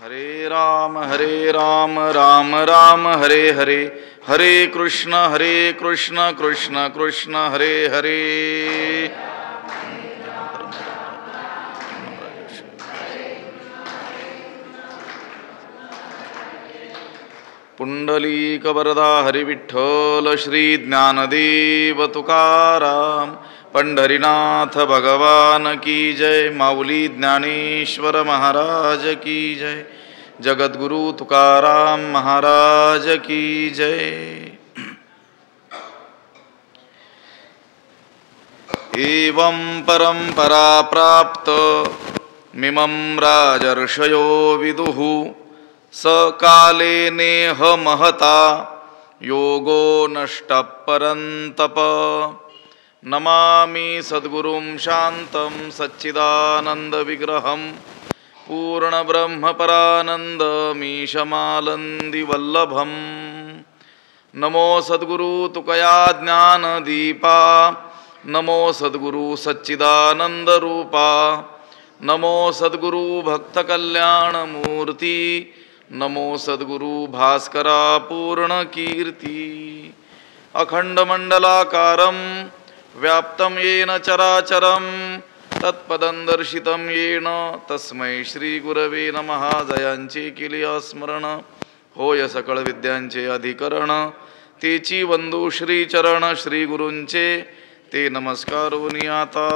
हरे राम राम राम हरे हरे, हरे कृष्ण कृष्ण कृष्ण हरे हरे। पुंडलीक वरदा हरि विठ्ठल श्री ज्ञानदेव तुकाराम, पंढरीनाथ भगवान की जय। माऊली ज्ञानेश्वर महाराज की जय। जगद्गुरु तुकाराम महाराज की जय। एवं परंपरा प्राप्त मिमं राजर्षयो विदुः, सकाले नेह महता योगो नष्ट परंतप। नमामि सद्गुरुं शान्तं सच्चिदानंद विग्रहं, पूर्ण ब्रह्म परानंद मीशमालंदी वल्लभम। नमो सद्गुरु तुकया ज्ञान दीपा, नमो सद्गुरु सच्चिदानंद रूपा, नमो सद्गुरु भक्त कल्याण मूर्ति, नमो सद्गुरु भास्करा पूर्ण कीर्ति। अखंड मंडलाकारं व्याप्तं येन चराचरं, तत्पदं दर्शितं येन तस्मै श्री गुरवे नमः। जयांचे केले स्मरण, होय सकळ विद्यांचे अधिकरण, तेची वंदू श्री चरण श्री गुरूंचे, ते नमस्कारोनी आता।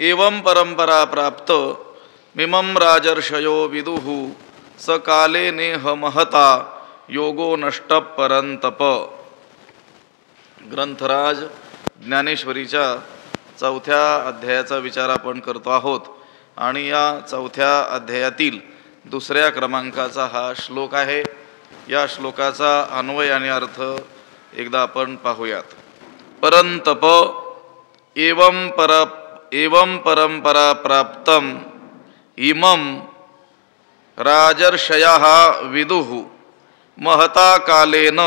एवं परंपरा प्राप्त मिमं राजर्षयो विदुः, सकाले नेह महता योगो नष्ट परंतप। ग्रंथराज ज्ञानेश्वरीच्या 4थ्या अध्यायाचा विचार आपण करतो आहोत आणि या 4थ्या अध्यायातील 2ऱ्या क्रमांकाचा हा श्लोक आहे। या श्लोकाचा अन्वय आणि अर्थ एकदा आपण पाहूयात। परंतप एवं परंपरा प्राप्तम इमं राजर्षयः विदुः, महता कालेन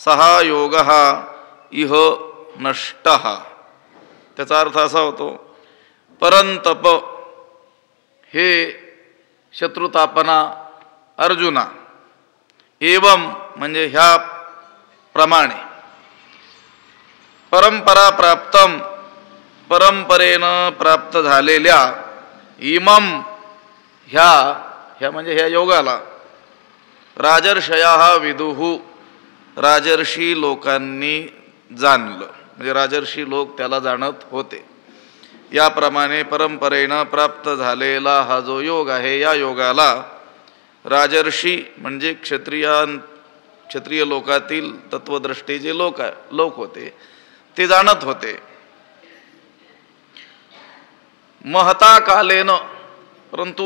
सहा योगः इह नष्टः। त्याचा अर्थ असा होतो, परंतप हे शत्रुतापना अर्जुना, एवं म्हणजे ह्या प्रमाणे, परंपरा प्राप्तम परंपरेनं प्राप्त झालेल्या, इमं ह्या म्हणजे ह्या योगाला, राजर्षयः विदुः राजर्षी लोकांनी जाणलं, म्हणजे राजर्षी लोक त्याला जाणत होते। याप्रमाणे परंपरेनं प्राप्त झालेला हा जो योग आहे, या योगाला राजर्षी म्हणजे क्षत्रिय लोकातील तत्वद्रष्टे जे लोक होते ते जाणत होते। महता कालेन, परंतु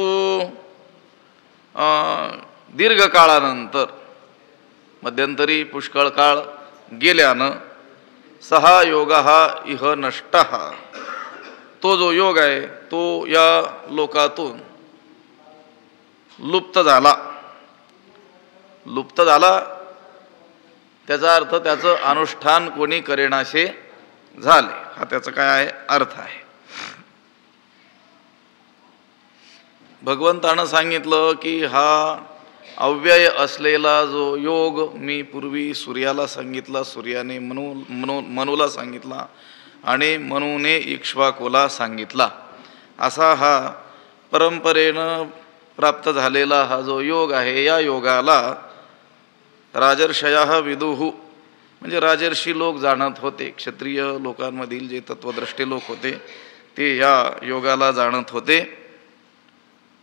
दीर्घकाळानंतर, मध्यंतरी पुष्कळ काळ गेल्यानं, सहा योगः इह नष्टः, तो जो योग आहे तो या लोकातून लुप्त झाला। त्याचा अर्थ त्याचं अनुष्ठान कोणी करेनासे झाले, हा त्याचा काय आहे अर्थ आहे। भगवंतानं सांगितलं की हा अव्यय असलेला जो योग मी पूर्वी सूर्याला सांगितला, सूर्याने मनूला सांगितला आणि मनूने इक्ष्वाकूला सांगितला, असा हा परंपरेनं प्राप्त झालेला हा जो योग आहे, या योगाला राजर्षयः विदुः म्हणजे राजर्षी लोक जाणत होते। क्षत्रिय लोकांमधील जे तत्वद्रष्टे लोक होते ते या योगाला जाणत होते।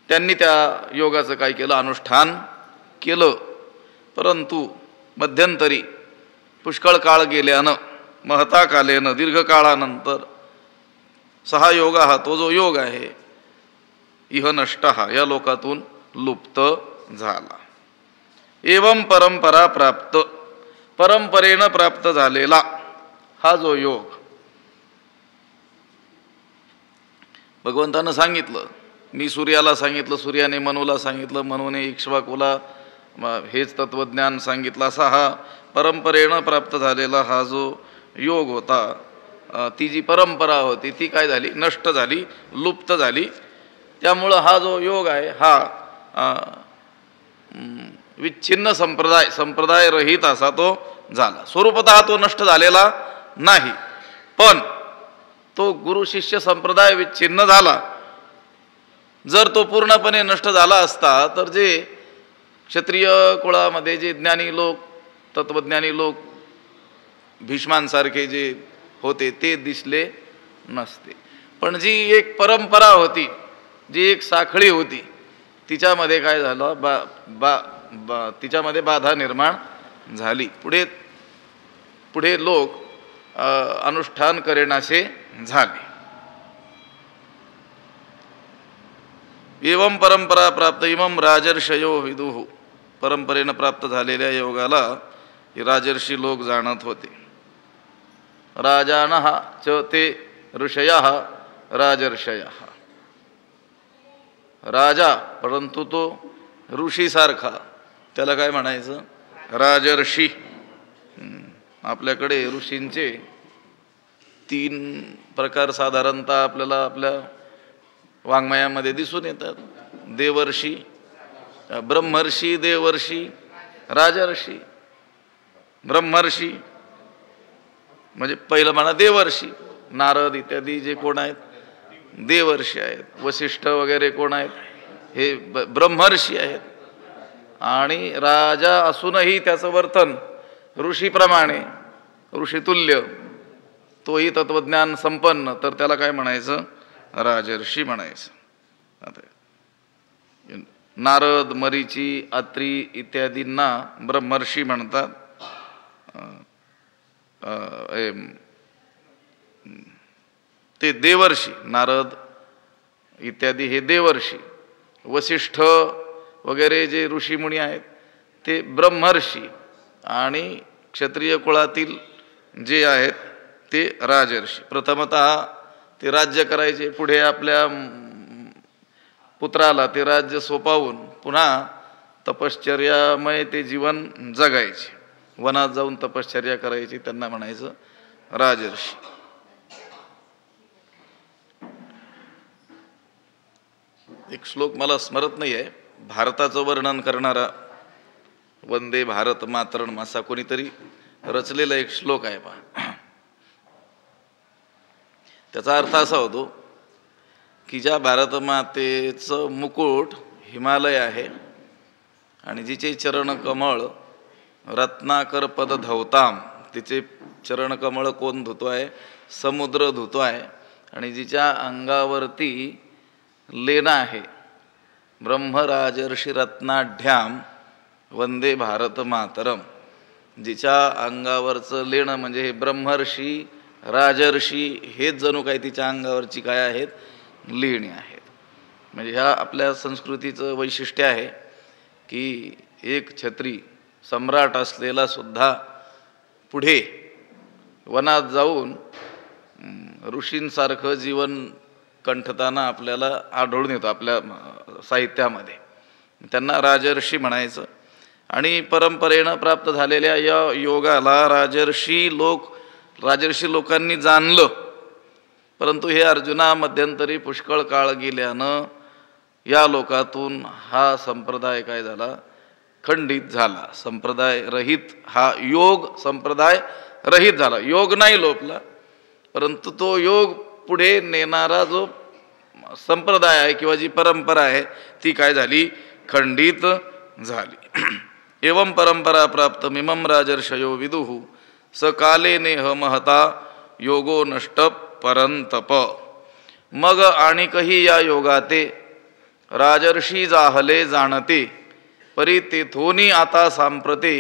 त्यांनी त्या योगाचं काय केलं, अनुष्ठान केलं। परंतु मध्यंतरी पुष्कळ काळ गेल्यानं, महता कालेनं दीर्घकाळानंतर, सहा योग हा तो जो योग आहे, इह नष्टः या लोकातून लुप्त झाला। एवं परंपरा प्राप्त, परंपरेनं प्राप्त झालेला हा जो योग, भगवंतानं सांगितलं, मी सूर्याला सांगितलं, सूर्याने मनूला सांगितलं, मनूने इक्ष्वाकूला हेच तत्वज्ञान सांगितलं, असा हा परंपरेनं प्राप्त झालेला हा जो योग होता, ती जी परंपरा होती ती काय झाली, नष्ट झाली, लुप्त झाली। त्यामुळं हा जो योग आहे हा विच्छिन्न संप्रदाय रहित असा तो झाला. स्वरूपतः तो नष्ट झालेला नाही, पण तो गुरु शिष्य संप्रदाय विच्छिन्न झाला. जर तो पूर्णपणे नष्ट झाला असता तर जे क्षत्रिय कुळामध्ये जे ज्ञानी लोक, तत्वज्ञानी लोक, भीष्मांसारखे जे होते ते दिसले नसते. पण जी एक परंपरा होती, जी एक साखळी होती, तिच्यामध्ये काय झालं, तिच्यामध्ये बाधा निर्माण झाली. पुढे लोक अनुष्ठान करेनासे झाले. एवं परंपरा प्राप्त इमं राजर्षयो विदुः. परंपरेनं प्राप्त झालेल्या योगाला राजर्षी लोक जाणत होते. राजानः च ते ऋषयः राजर्षयः. राजा परंतु तो ऋषीसारखा, त्याला काय म्हणायचं, राजर्षी. आपल्याकडे ऋषींचे 3 प्रकार साधारणतः आपल्याला आपल्या वाङ्मयामध्ये दिसून येतात. देवर्षी, ब्रह्मर्षी, देवर्षी, राजर्षी. ब्रह्मर्षी म्हणजे पहिलं म्हणा देवर्षी, नारद इत्यादी जे कोण आहेत देवर्षी आहेत. वसिष्ठ वगैरे कोण आहेत, हे ब्रह्मर्षी आहेत. आणि राजा असूनही त्याचं वर्तन ऋषीप्रमाणे, ऋषितुल्य, तोही तत्वज्ञान संपन्न, तर त्याला काय म्हणायचं, राजर्षी म्हणायचं. नारद, मरीची, अत्री इत्यादींना ब्रह्मर्षी म्हणतात. ते देवर्षी, नारद इत्यादी हे देवर्षी. वसिष्ठ वगैरे जे ऋषीमुनी आहेत ते ब्रह्मर्षी. आणि क्षत्रिय कुळातील जे आहेत ते राजर्षी. प्रथमतः ते राज्य करायचे, पुढे आपल्या पुत्राला ते राज्य सोपावून पुन्हा तपश्चर्यामय ते जीवन जगायचे. वनात जाऊन तपश्चर्या करायची, त्यांना म्हणायचं राजर्षी. एक श्लोक मला स्मरत नाही आहे, भारताचं वर्णन करणारा वंदे भारत मातरम असा कोणीतरी रचलेला एक श्लोक आहे पहा. त्याचा अर्थ असा होतो की ज्या भारतमातेचं मुकुट हिमालय आहे आणि जिचे चरण कमळ रत्नाकर पद धवताम, तिचे चरण कमळ कोण धुतो आहे, समुद्र धुतो आहे. आणि जिच्या अंगावरती लेना आहे ब्रह्मराजर्षी रत्नाढ्याम वंदे भारत मातरम. जिच्या अंगावरचं लेणं म्हणजे हे ब्रह्मर्षी, राजर्षी हेच जणू काही तिच्या अंगावरची काय आहेत, लेणी आहेत. म्हणजे ह्या आपल्या संस्कृतीचं वैशिष्ट्य आहे की एक छत्री सम्राट असलेला सुद्धा पुढे वनात जाऊन ऋषींसारखं जीवन कंठताना आपल्याला आढळून येतो आपल्या साहित्यामध्ये. त्यांना राजर्षी म्हणायचं. आणि परंपरेनं प्राप्त झालेल्या या योगाला राजर्षी लोकांनी जाणलं. परंतु हे अर्जुना मध्यंतरी पुष्कळ काळ गेल्यानं या लोकातून हा संप्रदाय काय झाला, खंडित झाला. संप्रदाय रहित हा योग संप्रदाय रहित झाला. योग नाही लोपला, परंतु तो योग पुढे नेणारा जो संप्रदाय आहे किंवा जी परंपरा आहे ती काय झाली, खंडित झाली. एवं परंपरा प्राप्त मिमं राजर्षयो विदुः स काले नेह महता योगो नष्ट परंतप. मग आणिकही या योगाते राजर्षी जाहले जाणते, परी तेथोनी आता सांप्रते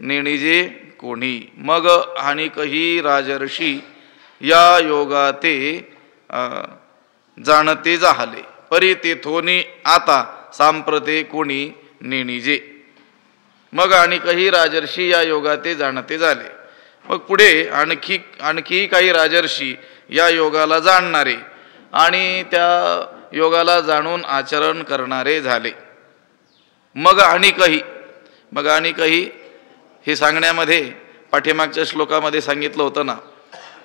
नेणिजे कोणी. मग आणिकही राजर्षी या योगाते जाणते जाहले, परी तेथोनी आता सांप्रते कोणी नेणिजे. मग आणिकही राजर्षी या योगाते जाणते झाले. मग पुढे आणखी काही राजर्षी या योगाला जाणणारे आणि त्या योगाला जाणून आचरण करणारे झाले. मग आणिकही हे सांगण्यामध्ये पाठीमागच्या श्लोकामध्ये सांगितलं होतं ना,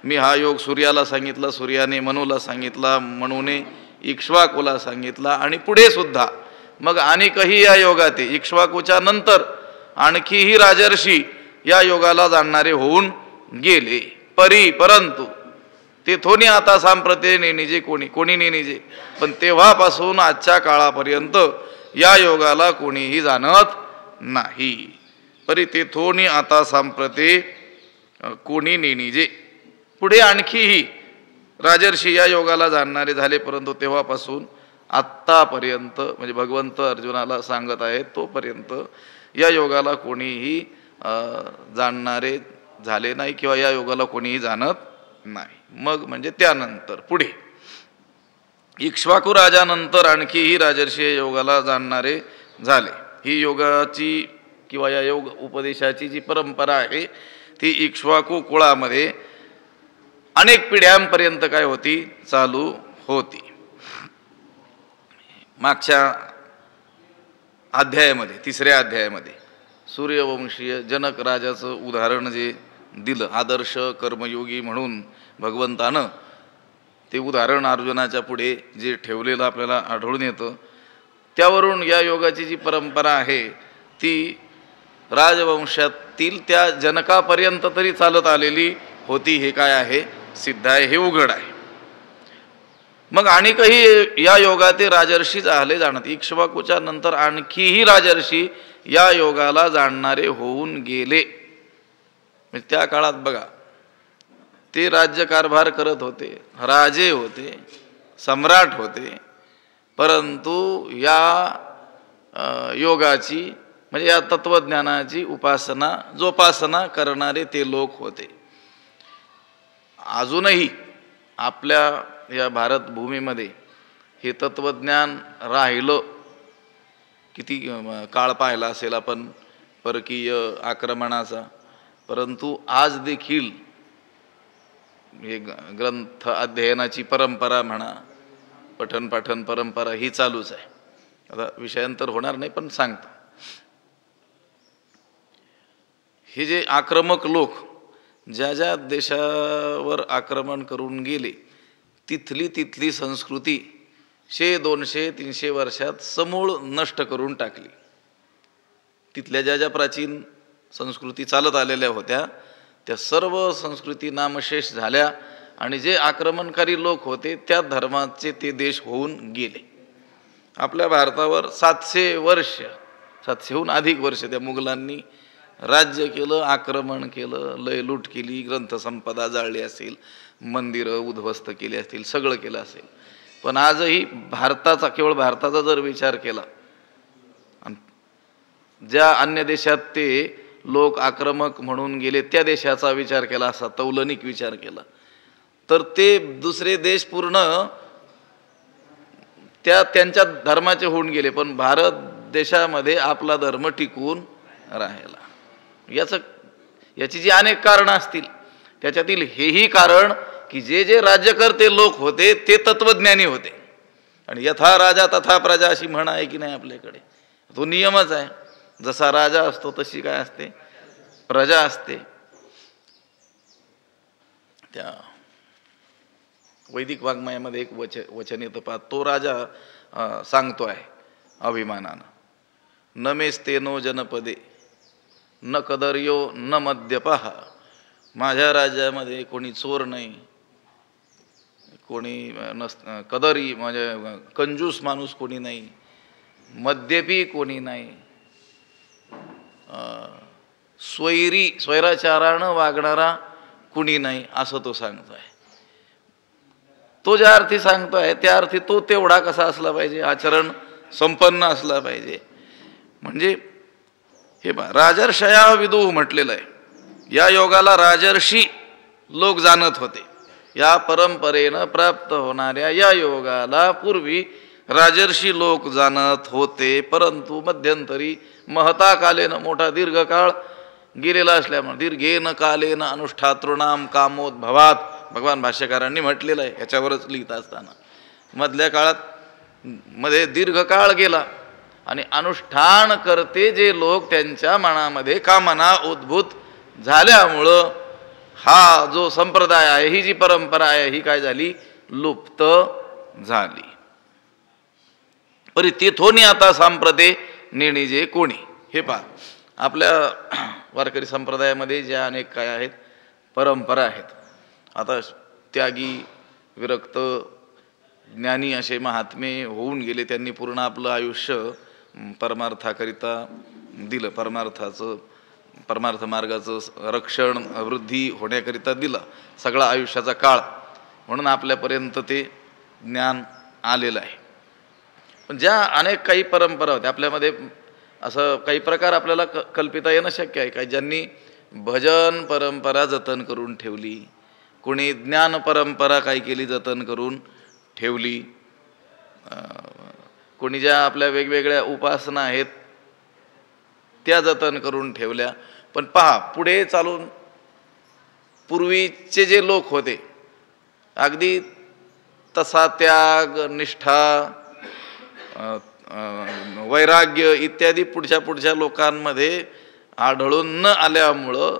मी हा योग सूर्याला सांगितला, सूर्याने मनूला सांगितला, मनूने इक्ष्वाकूला सांगितला आणि पुढे सुद्धा मग अनेकही या योगात इक्ष्वाकूच्या नंतर आणखीही राजर्षी या योगाला जाणणारे होऊन गेले. परंतु तेथोनी आता सांप्रते नेनिजे कोणी नेनिजे, पण तेव्हापासून आजच्या काळापर्यंत या योगाला कोणीही जाणत नाही. तेथोनी आता सांप्रते कोणी नेनिजे, पुढे आणखीही राजर्षी या योगाला जाणणारे झाले, परंतु तेव्हापासून आत्तापर्यंत म्हणजे भगवंत अर्जुनाला सांगत आहेत तोपर्यंत या योगाला कोणीही जाणणारे झाले नाही किंवा या योगाला कोणीही जाणत नाही. मग म्हणजे त्यानंतर पुढे इक्ष्वाकू राजानंतर आणखीही राजर्षी योगाला जाणणारे झाले. ही योगाची किंवा या योग उपदेशाची जी परंपरा आहे ती इक्ष्वाकू कुळामध्ये अनेक पिढ्यांपर्यंत काय होती, चालू होती. मागच्या अध्यायामध्ये 3ऱ्या अध्यायामध्ये सूर्यवंशीय जनक राजाचं उदाहरण जे दिलं, आदर्श कर्मयोगी म्हणून भगवंतानं ते उदाहरण अर्जुनाच्या पुढे जे ठेवलेलं आपल्याला आढळून येतं, त्यावरून या योगाची जी परंपरा आहे ती राजवंशातील त्या जनकापर्यंत तरी चालत आलेली होती. हे काय आहे, सिद्ध आहे, हे उघड आहे. मग आणखीही या योगात राजर्षी झाले जाणत. इक्ष्वाकूच्या नंतर आणखीही राजर्षी या योगाला जाणणारे होऊन गेले. म्हणजे त्या काळात बघा, ते राज्यकारभार करत होते, राजे होते, सम्राट होते, परंतु या योगाची म्हणजे या तत्वज्ञानाची जोपासना करणारे ते लोक होते. अजूनही आपल्या या भारत भूमीमध्ये हे तत्वज्ञान राहिलं. किती काळ पाहिला असेल आपण परकीय आक्रमणाचा, परंतु आज देखील हे ग्रंथ अध्ययनाची परंपरा म्हणा, पठण पाठन परंपरा ही चालूच आहे. आता विषयांतर होणार नाही पण सांगतो, हे जे आक्रमक लोक ज्या ज्या देशावर आक्रमण करून गेले तिथली संस्कृती 100, 200, 300 वर्षात समूळ नष्ट करून टाकली. तिथल्या ज्या ज्या प्राचीन संस्कृती चालत आलेल्या होत्या त्या सर्व संस्कृती नामशेष झाल्या आणि जे आक्रमणकारी लोक होते त्या धर्माचे ते देश होऊन गेले. आपल्या भारतावर 700 वर्ष, 700हून अधिक वर्ष त्या मुघलांनी राज्य केलं, आक्रमण केलं, लयलूट केली, ग्रंथसंपदा जाळली असेल, मंदिरं उद्ध्वस्त केली असतील, सगळं केलं असेल. पण आजही भारताचा, केवळ भारताचा जर विचार केला, ज्या अन्य देशात ते लोक आक्रमक म्हणून गेले त्या देशाचा विचार केला, असा तौलनिक विचार केला, तर ते दुसरे देश पूर्ण त्यांच्या धर्माचे होऊन गेले, पण भारत देशामध्ये आपला धर्म टिकून राहिला. याची जी अनेक कारणं असतील, त्याच्यातील हेही कारण की जे जे राज्यकर्ते लोक होते ते तत्वज्ञानी होते. आणि यथा राजा तथा प्रजा अशी म्हण आहे की नाही आपल्याकडे, तो नियमच आहे. जसा राजा असतो तशी काय असते, प्रजा असते. त्या वैदिक वाङ्मयामध्ये एक वचन येतं पहा, तो राजा सांगतो आहे अभिमानानं, न मेस्तेनो जनपदे न कदर्यो न मद्यपः. माझ्या राज्यामध्ये कोणी चोर नाही, कोणी कदरी म्हणजे कंजूस माणूस कोणी नाही, मद्यपी कोणी नाही, स्वैराचारानं वागणारा कुणी नाही, असं तो सांगतोय. तो ज्या अर्थी सांगतोय त्या अर्थी तो तेवढा कसा असला पाहिजे, आचरण संपन्न असला पाहिजे. म्हणजे हे राजर्षया विदुः म्हटलेलं आहे. या योगाला राजर्षी लोक जाणत होते. या परंपरेनं प्राप्त होणाऱ्या या योगाला पूर्वी राजर्षी लोक जाणत होते, परंतु मध्यंतरी महता कालेन, मोठा दीर्घकाळ गेलेला असल्यामुळे, दीर्घेन कालेन अनुष्ठातॄणाम कामोद्भवात भगवान भाष्यकारांनी म्हटलेलं आहे. याच्यावरच लिहित असताना मधल्या काळात मध्ये दीर्घकाळ गेला आणि अनुष्ठान करते जे लोक त्यांच्या मनामध्ये कामना उद्भूत झाल्यामुळं हा जो संप्रदाय आहे, ही जी परंपरा आहे, ही काय झाली, लुप्त झाली. परी तेथोनी आता सांप्रते नेणी जे कोणी. हे पहा, आपल्या वारकरी संप्रदायामध्ये ज्या अनेक काय आहेत परंपरा आहेत. आता त्यागी विरक्त ज्ञानी असे महात्मे होऊन गेले, त्यांनी पूर्ण आपलं आयुष्य परमार्थाकरिता दिलं, परमार्थ मार्गाचं रक्षण वृद्धी होण्याकरिता दिलं सगळा आयुष्याचा काळ, म्हणून आपल्यापर्यंत ते ज्ञान आलेलं आहे. पण ज्या अनेक काही परंपरा होत्या आपल्यामध्ये, असं काही प्रकार आपल्याला कल्पिता येणं शक्य आहे का, ज्यांनी भजन परंपरा जतन करून ठेवली, कोणी ज्ञान परंपरा काय केली जतन करून ठेवली, कोणी ज्या आपल्या वेगवेगळ्या उपासना आहेत त्या जतन करून ठेवल्या. पण पहा, पुढे चालून पूर्वीचे जे लोक होते अगदी तसा त्याग, निष्ठा, वैराग्य इत्यादी पुढच्या लोकांमध्ये आढळून न आल्यामुळं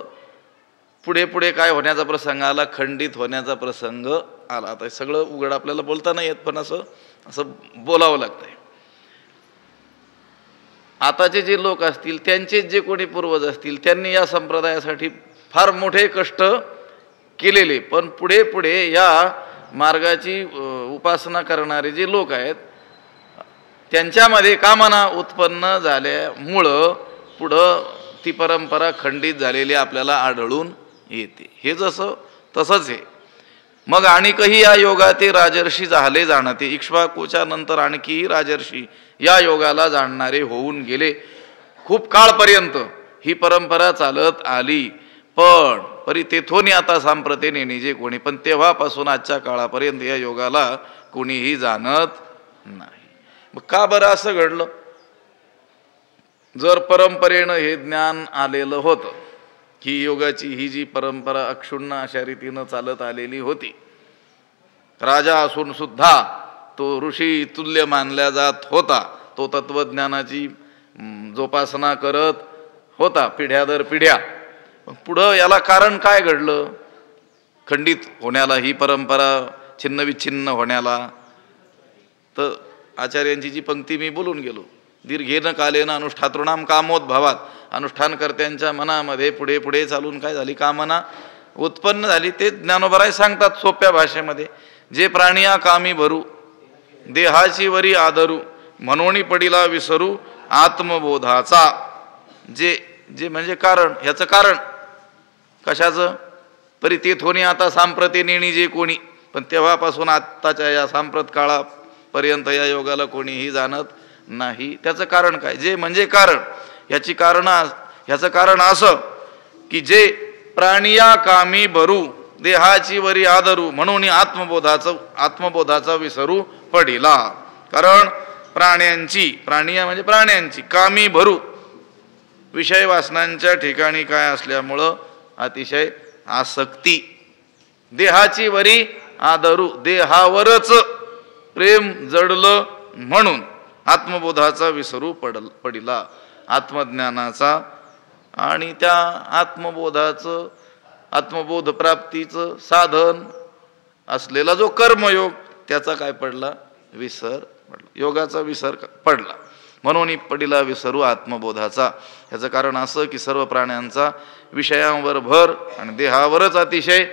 पुढे पुढे काय होण्याचा प्रसंग आला, खंडित होण्याचा प्रसंग आला. आता सगळं उघड आपल्याला बोलता नाही येत, पण असं बोलावं लागतंय. आताचे जे लोक असतील, त्यांचेच जे कोणी पूर्वज असतील, त्यांनी या संप्रदायासाठी फार मोठे कष्ट केलेले, पण पुढे पुढे या मार्गाची उपासना करणारे जे लोक आहेत त्यांच्यामध्ये कामना उत्पन्न झाल्यामुळं पुढं ती परंपरा खंडित झालेली आपल्याला आढळून येते. हे जसं तसंच आहे. मग आणखी या योगाते राजर्षी झाले जाणते. इक्ष्वाकूच्या नंतर आणखीही राजर्षी या योगाला जाणणारे होऊन गेले. खूप काळपर्यंत ही परंपरा चालत आली, पण परी तेथोनी आता सांप्रते नेणी जे कोणी. पण तेव्हापासून आजच्या काळापर्यंत या योगाला कोणीही जाणत नाही. मग का बरं असं घडलं? जर परंपरेनं हे ज्ञान आलेलं होतं, ही योगाची ही जी परंपरा अक्षुण्ण अशा रीतीनं चालत आलेली होती, राजा असून सुद्धा तो ऋषी तुल्य मानला जात होता, तो तत्वज्ञानाची जोपासना करत होता पिढ्या दर पिढ्या. पुढं याला कारण काय घडलं खंडित होण्याला, ही परंपरा छिन्नविच्छिन्न होण्याला? तर आचार्यांची जी पंक्ती मी बोलून गेलो, दीर्घेन कालेन अनुष्ठातृणाम कामोद्भवात. अनुष्ठानकर्त्यांच्या मनामध्ये पुढे पुढे चालून काय झाली, कामना उत्पन्न झाली. ते ज्ञानोबराय सांगतात सोप्या भाषेमध्ये, जे प्राणिया कामी भरू देहाची वरी आदरू मनोनी पडिला विसरू आत्मबोधाचा. जे जे म्हणजे कारण, ह्याचं कारण कशाचं? परी तेथोनी आता सांप्रते नेणी जे कोणी. पण तेव्हापासून आत्ताच्या या सांप्रत काळापर्यंत या योगाला कोणीही जाणत नाही. त्याचं कारण काय? जे म्हणजे कारण, ह्याचं कारण असं की जे प्राणिया कामी भरू देहाची वरी आदरू म्हणून आत्मबोधाचा विसरू पडिला. कारण प्राणिया म्हणजे प्राण्यांची कामी भरू विषय वासनांच्या ठिकाणी काय असल्यामुळं अतिशय आसक्ती, देहाची वरी आदरू देहावरच प्रेम जडलं म्हणून आत्मबोधाचा विसरू पडिला. आत्मज्ञानाचा आणि त्या आत्मबोध प्राप्तीचं साधन असलेला जो कर्मयोग, त्याचा काय पडला? विसर पडला, योगाचा विसर पडला. म्हणून पडिला विसरू आत्मबोधाचा. याचं कारण असं की सर्व प्राण्यांचा विषयांवर भर आणि देहावरच अतिशय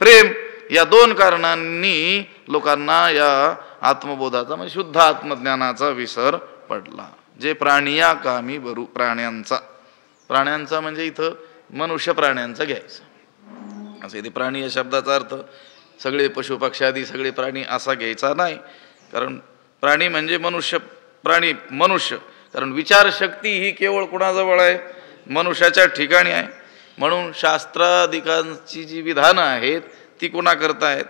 प्रेम, या दोन कारणांनी लोकांना या आत्मबोधाचा म्हणजे शुद्ध आत्मज्ञानाचा विसर पडला. जे प्राणिया कामी भरू, प्राण्यांचा म्हणजे इथं मनुष्य प्राण्यांचा घ्यायचा असं. इथे प्राणी या शब्दाचा अर्थ सगळे पशु पक्षादी सगळे प्राणी असा घ्यायचा नाही. कारण प्राणी म्हणजे मनुष्य, कारण विचारशक्ती ही केवळ कुणाजवळ आहे? मनुष्याच्या ठिकाणी आहे. म्हणून शास्त्राधिकांची जी विधानं आहेत ती कुणा करतायत?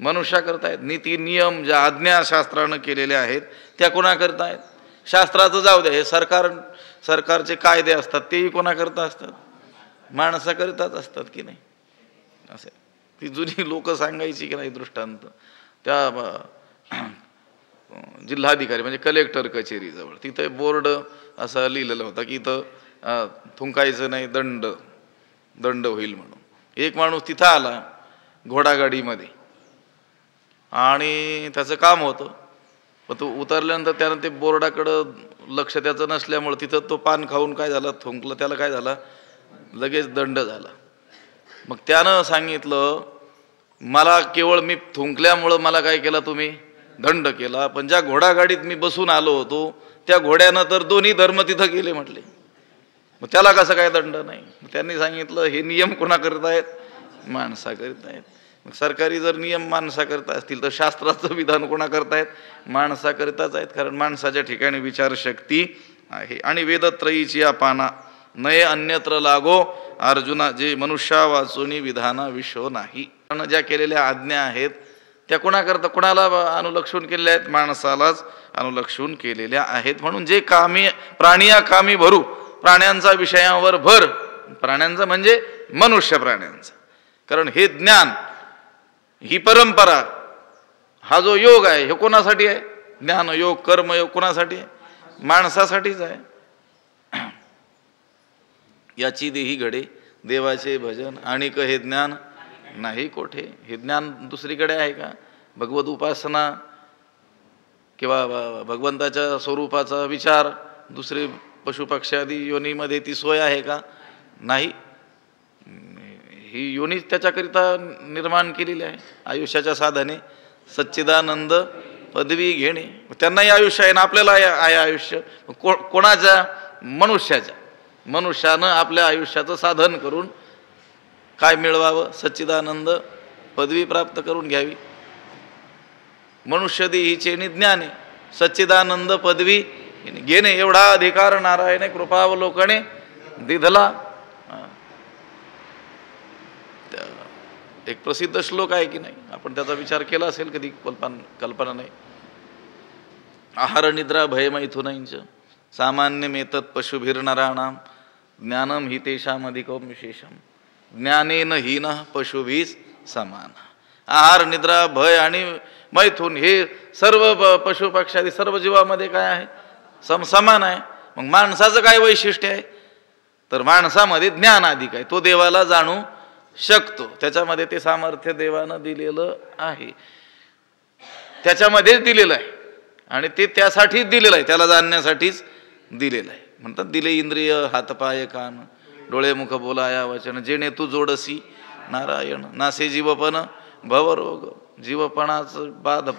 मनुष्या करतायत. नीती नियम ज्या आज्ञा शास्त्रानं केलेल्या आहेत त्या कुणा करतायत? शास्त्राचं जाऊ द्या, हे सरकारचे कायदे असतात तेही कोणाकरता असतात? माणसाकरिताच असतात की नाही? असे ती जुनी लोक सांगायची की नाही दृष्टांत. त्या जिल्हाधिकारी म्हणजे कलेक्टर कचेरीजवळ तिथे बोर्ड असं लिहिलेलं होतं की इथं थुंकायचं नाही, दंड होईल म्हणून. एक माणूस तिथं आला घोडागाडीमध्ये आणि त्याचं काम होतं पण तो उतरल्यानंतर त्यानं ते बोर्डाकडं लक्ष त्याचं नसल्यामुळं तिथं तो पान खाऊन काय झालं, थुंकलं, त्याला काय झालं, लगेच दंड झाला. मग त्यानं सांगितलं, मला केवळ मी थुंकल्यामुळं मला काय केलं, तुम्ही दंड केला, पण ज्या घोडागाडीत मी बसून आलो होतो त्या घोड्यानं तर दोन्ही धर्म तिथं गेले म्हटले, मग त्याला कसं काय दंड नाही. त्यांनी सांगितलं, हे नियम कोणा करत आहेत, माणसा करीत आहेत. मग सरकारी जर नियम माणसा करता असतील तर शास्त्राचं विधान कोणा करतायत, माणसा करिताच आहेत. कारण माणसाच्या ठिकाणी विचारशक्ती आहे. आणि वेदत्रयीची पाना नये अन्यत्र लागो अर्जुना, जे मनुष्या वाचुनी विधाना विश्व नाही. ज्या केलेल्या आज्ञा आहेत त्या कोणाकरता, कोणाला अनुलक्षून केलेल्या आहेत, माणसालाच अनुलक्षून केलेल्या आहेत. म्हणून जे कामी प्राणिया कामी भरू, प्राण्यांचा विषयावर भर, प्राण्यांचा म्हणजे मनुष्य प्राण्यांचा. कारण हे ज्ञान, ही परंपरा, हा जो योग आहे हे कोणासाठी आहे, ज्ञान योग कर्मयोग कोणासाठी आहे, माणसासाठीच आहे. याची देही घडे देवाचे भजन आणि हे ज्ञान नाही कोठे. हे ज्ञान दुसरीकडे आहे का, भगवत उपासना किंवा भगवंताच्या स्वरूपाचा विचार दुसरे पशुपक्ष्यादी योनीमध्ये ती सोय आहे का, नाही. ही योनीच त्याच्याकरिता निर्माण केलेली आहे. आयुष्याच्या साधने सच्चिदानंद पदवी घेणे, त्यांनाही आयुष्य आहे ना आपल्याला आहे आयुष्य. कोणाच्या, मनुष्याच्या. मनुष्यानं आपल्या आयुष्याचं साधन करून काय मिळवावं, सच्चिदानंद पदवी प्राप्त करून घ्यावी. मनुष्य देहीचे ज्ञाने सच्चिदानंद पदवी घेणे, एवढा अधिकार नारायणे कृपावलोकने दिधला. एक प्रसिद्ध श्लोक आहे की नाही, आपण त्याचा विचार केला असेल कधी, कल्पना नाही. आहार निद्रा भय मैथुनैंच सामान्यमेतत् पशुभिर्नराणां ज्ञानम हि तेषाम् अधिकं विशेषम ज्ञानेन हीनः पशुभिः समान. आहार निद्रा भय आणि मैथुन हे सर्व पशुपक्षादी सर्व जीवामध्ये काय आहे, समान आहे. मग माणसाचं काय वैशिष्ट्य आहे, तर माणसामध्ये ज्ञान अधिक आहे, तो देवाला जाणू शकतो, त्याच्यामध्ये ते सामर्थ्य देवानं दिलेलं आहे, त्याच्यामध्येच दिलेलं आहे आणि ते त्यासाठीच दिलेलं आहे, त्याला जाणण्यासाठीच दिलेलं आहे. म्हणतात दिले इंद्रिय हातपाय कान डोळे मुख बोलाया वचन, जेणे तू जोडसी नारायण नासे जीवपण भवरोग. जीवपणाचं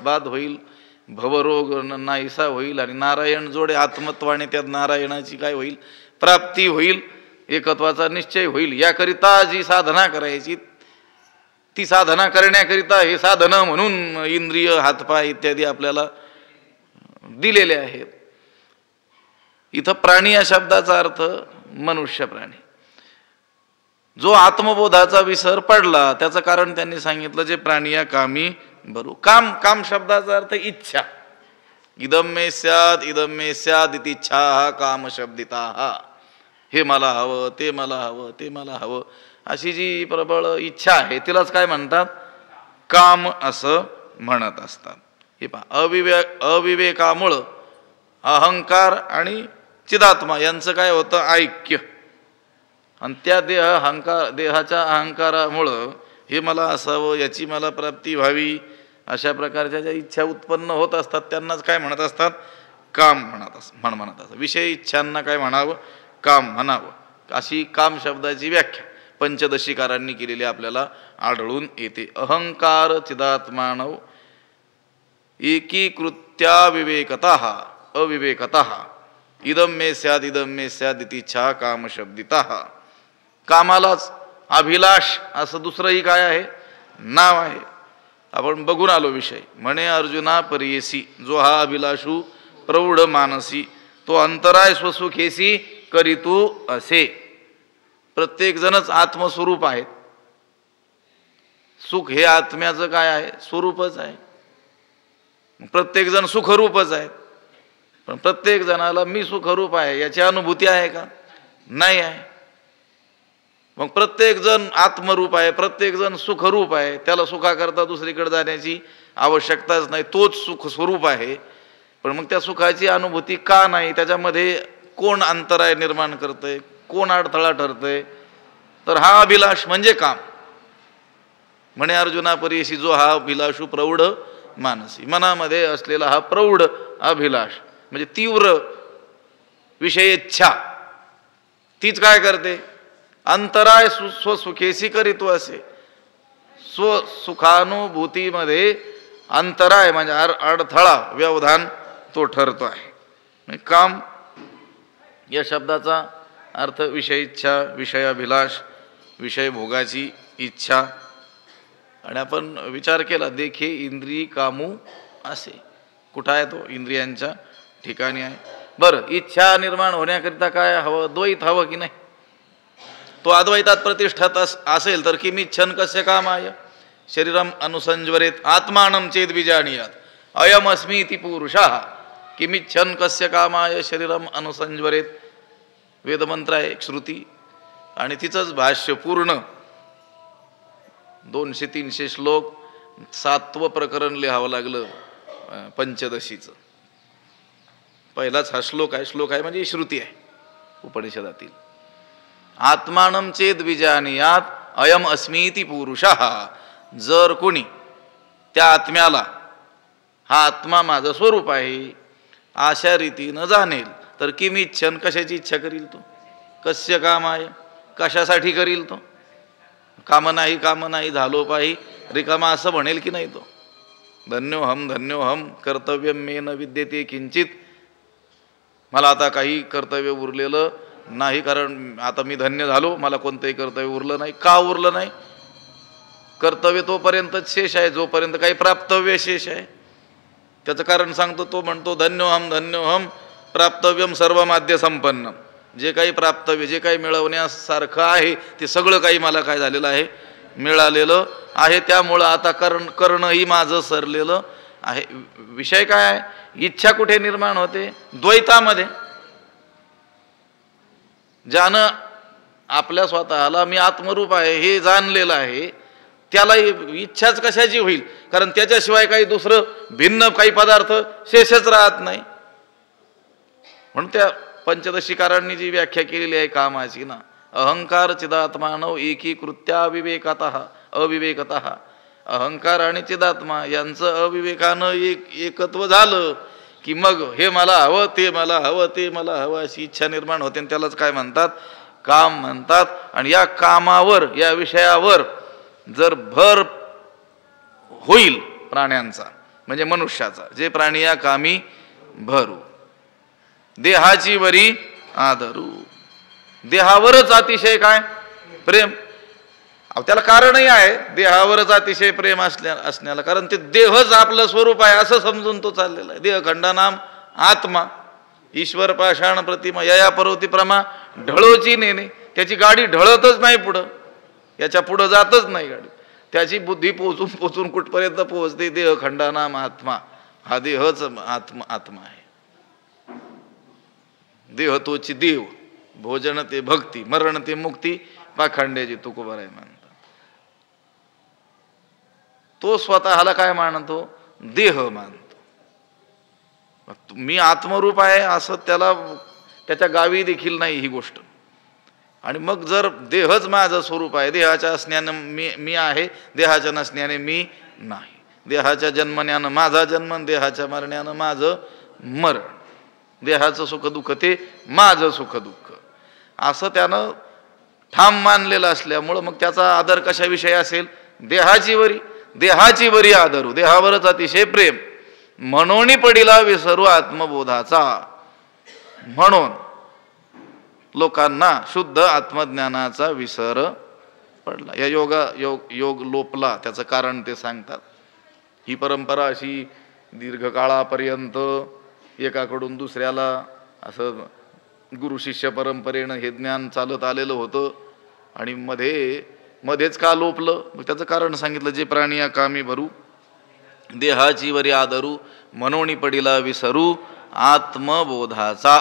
बाद होईल, भवरोग नाहीसा होईल आणि नारायण जोडे आत्मत्वाने त्यात नारायणाची काय होईल, प्राप्ती होईल, एकत्वाचा निश्चय होईल. याकरिता जी साधना करायची, ती साधना करण्याकरिता हे साधन म्हणून इंद्रिय हातपाय इत्यादी आपल्याला दिलेले आहेत. इथं प्राणी या शब्दाचा अर्थ मनुष्य प्राणी. जो आत्मबोधाचा विसर पडला त्याचं कारण त्यांनी सांगितलं, जे प्राणी या कामी भरू. काम, काम शब्दाचा अर्थ इच्छा. इदम मे स्याद इदम मे स्याद इति इच्छा काम शब्दिता. हे मला हवं, ते मला हवं, ते मला हवं, अशी जी प्रबळ इच्छा आहे तिलाच काय म्हणतात, काम असं म्हणत असतात. हे पहा, अविवेकामुळं अहंकार आणि चिदात्मा यांचं काय होतं, ऐक्य. आणि त्या देहाच्या अहंकारामुळं हे मला असावं, याची मला प्राप्ती व्हावी, अशा प्रकारच्या ज्या इच्छा उत्पन्न होत असतात त्यांनाच काय म्हणत असतात, काम म्हणत असतात. विषय इच्छांना काय म्हणावं, काम म्हणावं. अशी काम शब्दाची व्याख्या पंचदशीकारांनी केलेली आपल्याला आढळून येते. अहंकार चिदात्मानव एकीकृत्या विवेकतः अविवेकतः इदम मे स्याद इदम मे स्याद इति इच्छा काम शब्दितः. कामालाच अभिलाष असं दुसरंही काय आहे, नाव आहे. आपण बघून आलो विषय. म्हणे अर्जुना परियेसी, जो हा अभिलाषू प्रौढ मानसी, तो अंतराय स्वसुखेसी करीतू असे. प्रत्येक जणच आत्मस्वरूप आहेत. सुख हे आत्म्याचं काय आहे, स्वरूपच आहे. प्रत्येक जण सुखरूपच आहे, पण प्रत्येक जणाला मी सुखरूप आहे याची अनुभूती आहे का, नाही आहे. मग प्रत्येक जण आत्मरूप आहे, प्रत्येक जण सुखरूप आहे, त्याला सुखाकरता दुसरीकडे जाण्याची आवश्यकताच नाही, तोच सुख स्वरूप आहे. पण मग त्या सुखाची अनुभूती का नाही, त्याच्यामध्ये कोण अंतराय निर्माण करतंय, कोण अडथळा ठरतंय, तर हा अभिलाष म्हणजे काम. म्हणे अर्जुना परियशी, जो हा अभिलाषू प्रौढ मानसी, मनामध्ये असलेला हा प्रौढ अभिलाष म्हणजे तीव्र विषयेच्छा, तीच काय करते, अंतराय स्वसुखेसी करीतो असे. स्वसुखानुभूतीमध्ये अंतराय म्हणजे अडथळा, व्यवधान तो ठरतो आहे. काम या शब्दाचा अर्थ विषय इच्छा, विषयाभिलाष, विषय भोगाची इच्छा. आणि आपण विचार केला, देखे इंद्रिय कामू असे, कुठं आहे तो, इंद्रियांच्या ठिकाणी आहे. बरं, इच्छा निर्माण होण्याकरिता काय हवं, द्वैत हवं की नाही. तो अद्वैतात प्रतिष्ठात असेल तर किमिच्छन कस्य कामाय शरीरम अनुसंज्वरेत आत्मानं चेद विजानीयात अयम अस्मी इति पुरुषः किमिच्छन कस्य कामाय शरीरम अनुसंज्वरेत. वेदमंत्र आहे, एक श्रुती, आणि तिचंच भाष्य पूर्ण 200-300 श्लोक, 7वं प्रकरण लिहावं लागलं पंचदशीचं. पहिलाच हा श्लोक आहे म्हणजे श्रुती आहे उपनिषदातील. आत्मानं चेद विजानीयात अयम अस्मीति पुरुषः. जर कोणी त्या आत्म्याला हा आत्मा माझं स्वरूप आहे अशा रीतीनं जाणेल तर किमिच्छन, कशाची इच्छा करील तो, कस्य कामाय, कशासाठी करील तो, काम नाही झालो पाही रिकामा असं म्हणेल की नाही तो. धन्योहम कर्तव्यम मे न विद्यते किंचित. मला आता काही कर्तव्य उरलेलं नाही, कारण आता मी धन्य झालो, मला कोणतंही कर्तव्य उरलं नाही. का उरलं नाही, कर्तव्य तोपर्यंतच शेष आहे जोपर्यंत काही प्राप्तव्य शेष आहे. त्याचं कारण सांगतो, तो म्हणतो धन्योहम प्राप्तव्यम सर्वमाद्य संपन्न. जे काही प्राप्तव्य, जे काही मिळवण्यासारखं आहे ते सगळं काही मला काय झालेलं आहे, मिळालेलं आहे. त्यामुळं आता करणंही माझं सरलेलं आहे. विषय काय आहे, इच्छा कुठे निर्माण होते, द्वैतामध्ये. ज्यानं आपल्या स्वतःला मी आत्मरूप आहे हे जाणलेलं आहे त्याला इच्छाच कशाची होईल, कारण त्याच्याशिवाय काही दुसरं भिन्न काही पदार्थ शेषच राहत नाही. म्हणून त्या पंचदशीकारांनी जी व्याख्या केलेली आहे कामाची ना, अहंकार चिदात्मानव एकीकृत्या अविवेकतः. अहंकार आणि चिदात्मा यांचं अविवेकानं एकत्व झालं की मग हे मला हवं, ते मला हवं, ते मला हवं अशी इच्छा निर्माण होते. आणि त्यालाच काय म्हणतात, काम म्हणतात. आणि या कामावर, या विषयावर जर भर होईल प्राण्यांचा म्हणजे मनुष्याचा, जे प्राणी या कामी भरू, देहाची वरी आदरू. देहावरच अतिशय काय प्रेम, त्याला कारणही आहे देहावरच अतिशय प्रेम असण्याला, कारण ते देहच आपलं स्वरूप आहे असं समजून तो चाललेला आहे. देहखंडानाम आत्मा ईश्वर पाषाण प्रतिमा या परोती प्रमा ढळोची नेणे. त्याची गाडी ढळतच नाही पुढं, याच्या पुढं जातच नाही गाडी. त्याची बुद्धी पोचून कुठपर्यंत पोहोचते, देहखंडानाम आत्मा. हा देहच आत्मा आहे. देह तोची देव, भोजन ते भक्ती, मरण ते मुक्ती, पाखंड्याची तुकोबाराय म्हणतात. तो स्वतःला काय मानतो, देह मानतो. मी आत्मरूप आहे असं त्याच्या गावी देखील नाही ही गोष्ट. आणि मग जर देहच माझं स्वरूप आहे, देहाच्या असण्यानं मी आहे, देहाच्या नसण्याने मी नाही. देहाच्या जन्मण्यानं माझा जन्म, देहाच्या मरण्यानं माझं मरण. देहाचं सुखदुःख ते माझं सुखदुःख असं त्यानं ठाम मानलेलं असल्यामुळं मग त्याचा आदर कशाविषयी असेल, देहाची वरी आदरू. देहावरच अतिशय प्रेम. म्हणून पडिला विसरू आत्मबोधाचा. म्हणून लोकांना शुद्ध आत्मज्ञानाचा विसर पडला. या योग लोपला, त्याचं कारण ते सांगतात. ही परंपरा अशी दीर्घकाळापर्यंत एकाकडून दुसऱ्याला असं गुरु शिष्य परंपरेनं हे ज्ञान चालत आलेलं होतं. आणि मध्येच का लोपलं, मग त्याचं कारण सांगितलं. जे प्राणी या कामी भरू, देहाची वरी आदरू, मनोनी पडिला विसरू आत्मबोधाचा.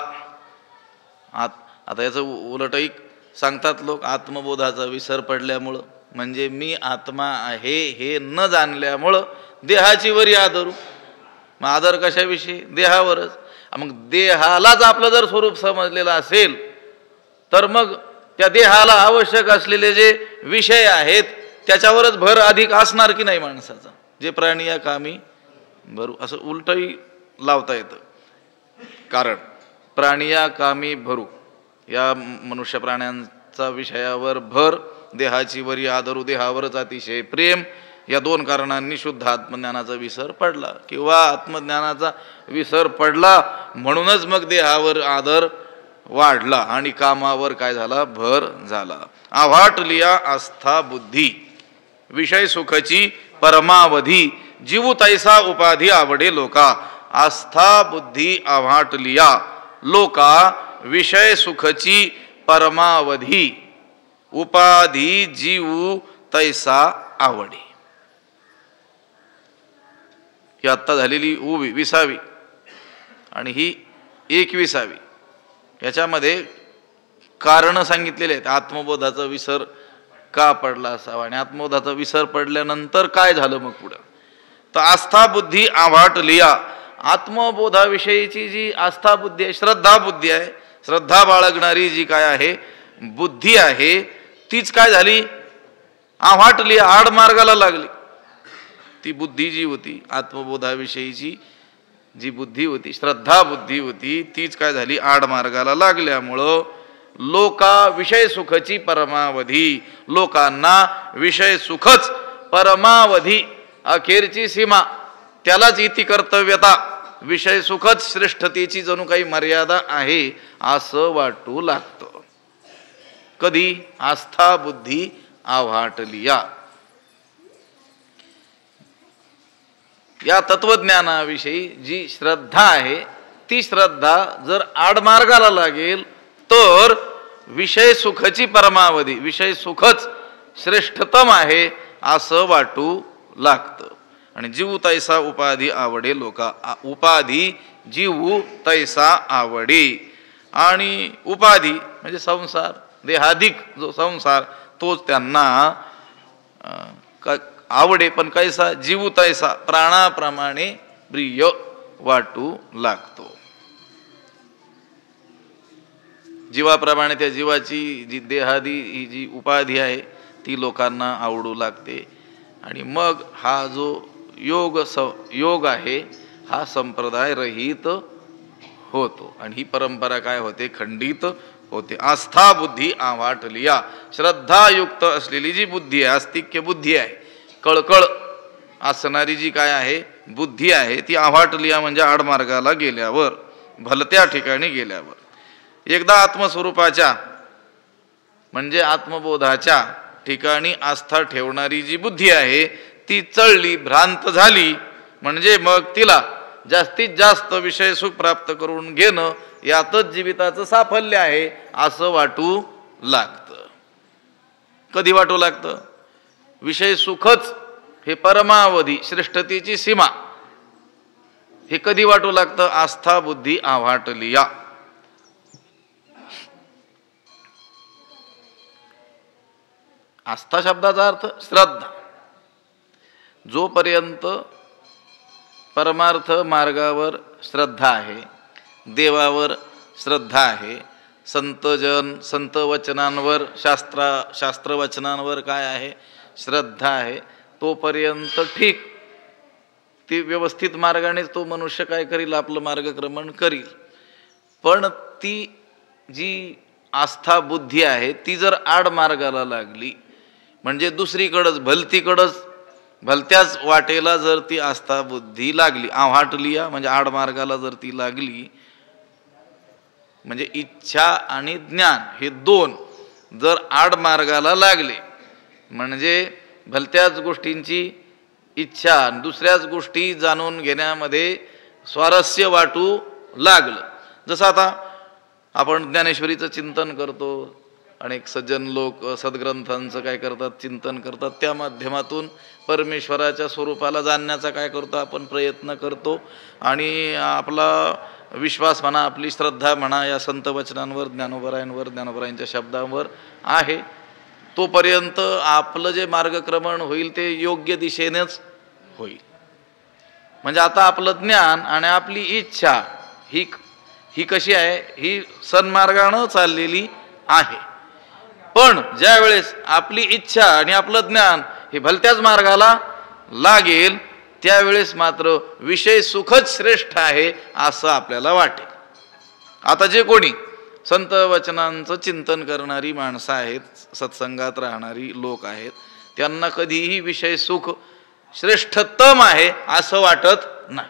आता याचं उलटही सांगतात लोक, आत्मबोधाचा विसर पडल्यामुळं म्हणजे मी आत्मा आहे हे न जाणल्यामुळं देहाची वरी आदरू. मग आदर कशाविषयी, देहावरच. मग देहालाच आपलं जर स्वरूप समजलेलं असेल तर मग त्या देहाला आवश्यक असलेले जे विषय आहेत त्याच्यावरच भर अधिक असणार की नाही माणसाचा. जे प्राणी या कामी भरू असं उलटही लावता येतं. कारण प्राणिया कामी भरू या मनुष्य प्राण्यांचा विषयावर भर, देहाची वरी आदरू, देहावरच अतिशय प्रेम, या दोन कारणांनी शुद्ध आत्मज्ञानाचा विसर पडला किंवा आत्मज्ञानाचा विसर पडला म्हणूनच मग देहावर आदर वाढला आणि कामावर काय झाला, भर झाला. आव्हाटलिया आस्था बुद्धी विषय सुखची परमावधी, जीव तैसा उपाधी आवडे लोका. आस्था बुद्धी आव्हाटलिया लोका विषय सुखची परमावधी, उपाधी जीव तैसा आवडे. ही आत्ता झालेली 20वी आणि ही 21वी. याच्यामध्ये कारण सांगितलेले आहेत. आत्मबोधाचा विसर का पडला असावा आणि आत्मबोधाचा विसर पडल्यानंतर काय झालं मग पुढं. तर आस्था बुद्धी आव्हाटलिया, आत्मबोधाविषयीची जी आस्था बुद्धी आहे, श्रद्धा बुद्धी आहे, श्रद्धा बाळगणारी जी काय आहे बुद्धी आहे, तीच काय झाली, आव्हाटलिया, आडमार्गाला लागली. ती बुद्धी जी होती, आत्मबोधाविषयीची जी बुद्धी होती, श्रद्धा बुद्धी होती, तीच काय झाली, आडमार्गाला लागल्यामुळं लोका विषय सुखची परमावधी, लोकांना विषय सुखच परमावधी, अखेरची सीमा, त्यालाच इति कर्तव्यता, विषय सुखच श्रेष्ठतेची जणू काही मर्यादा आहे असं वाटू लागतं. कधी, आस्था बुद्धी आव्हाटलिया. या तत्वज्ञानाविषयी जी श्रद्धा आहे ती श्रद्धा जर आडमार्गाला लागेल तर विषय सुखची परमावधी, विषय सुखच श्रेष्ठतम आहे असं वाटू लागतं. आणि जीव तैसा उपाधी आवडे लोका, उपाधी जीव तैसा आवडे. आणि उपाधी म्हणजे संसार, देहाधिक जो संसार तोच त्यांना आवडे, पण कैसा, जीव तैसा, प्राणाप्रमाणे प्रिय वाटू लागतो. जीवाप्रमाणे त्या जीवाची जी देहादी ही जी उपाधी आहे ती लोकांना आवडू लागते. आणि मग हा जो योग आहे हा संप्रदाय रहित होतो आणि ही परंपरा काय होते, खंडित होते. आस्था बुद्धी आव्हाटलिया, श्रद्धायुक्त असलेली जी बुद्धी आहे, आस्तिक्य बुद्धी आहे, कळकळ असणारी जी काय आहे बुद्धी आहे, ती आव्हाटलिया म्हणजे आडमार्गाला गेल्यावर, भलत्या ठिकाणी गेल्यावर. एकदा आत्मस्वरूपाच्या म्हणजे आत्मबोधाच्या ठिकाणी आस्था ठेवणारी जी बुद्धी आहे ती चळली, भ्रांत झाली, म्हणजे मग तिला जास्तीत जास्त विषय सुख प्राप्त करून घेणं यातच जीविताचं साफल्य आहे असं वाटू लागतं. कधी वाटू लागतं, विषय सुखच हे परमावधी, श्रेष्ठतेची सीमा, हे कधी वाटू लागतं, आस्था बुद्धी आव्हाटलिया. आस्था शब्दाचा अर्थ श्रद्धा. जोपर्यंत परमार्थ मार्गावर श्रद्धा आहे, देवावर श्रद्धा आहे, संत वचनांवर, शास्त्रवचनांवर काय आहे, श्रद्धा आहे, तोपर्यंत ठीक, ती व्यवस्थित मार्गानेच तो मनुष्य काय करील, आपलं मार्गक्रमण करील. पण ती जी आस्था बुद्धी आहे ती जर आडमार्गाला लागली, म्हणजे दुसरीकडंच भलतीकडंच भलत्याच वाटेला जर ती आस्था बुद्धी लागली, आव्हाटलिया म्हणजे आडमार्गाला जर ती लागली, म्हणजे इच्छा आणि ज्ञान हे दोन जर आडमार्गाला लागले, म्हणजे भलत्याच गोष्टींची इच्छा दुसऱ्याच गोष्टी जाणून घेण्यामध्ये स्वारस्य वाटू लागलं. जसं आता आपण ज्ञानेश्वरीचं चिंतन करतो, अनेक सज्जन लोक सद्ग्रंथांचं काय करतात, चिंतन करतात, त्या माध्यमातून परमेश्वराच्या स्वरूपाला जाणण्याचा काय करतो आपण, प्रयत्न करतो. आणि आपला विश्वास म्हणा, आपली श्रद्धा म्हणा या संत वचनांवर, ज्ञानोबरायांच्या शब्दांवर आहे. तोपर्यंत आपलं जे मार्गक्रमण होईल ते योग्य दिशेनेच होईल. म्हणजे आता आपलं ज्ञान आणि आपली इच्छा ही कशी आहे, ही सन्मार्गानं चाललेली आहे. पण ज्या वेळेस आपली इच्छा आणि आपलं ज्ञान हे भलत्याच मार्गाला लागेल त्यावेळेस मात्र विषय सुखच श्रेष्ठ आहे असं आपल्याला वाटेल. आता जे कोणी संत वचनांचं चिंतन करणारी माणसं आहेत, सत्संगात राहणारी लोक आहेत, त्यांना कधीही विषय सुख श्रेष्ठतम आहे असं वाटत नाही.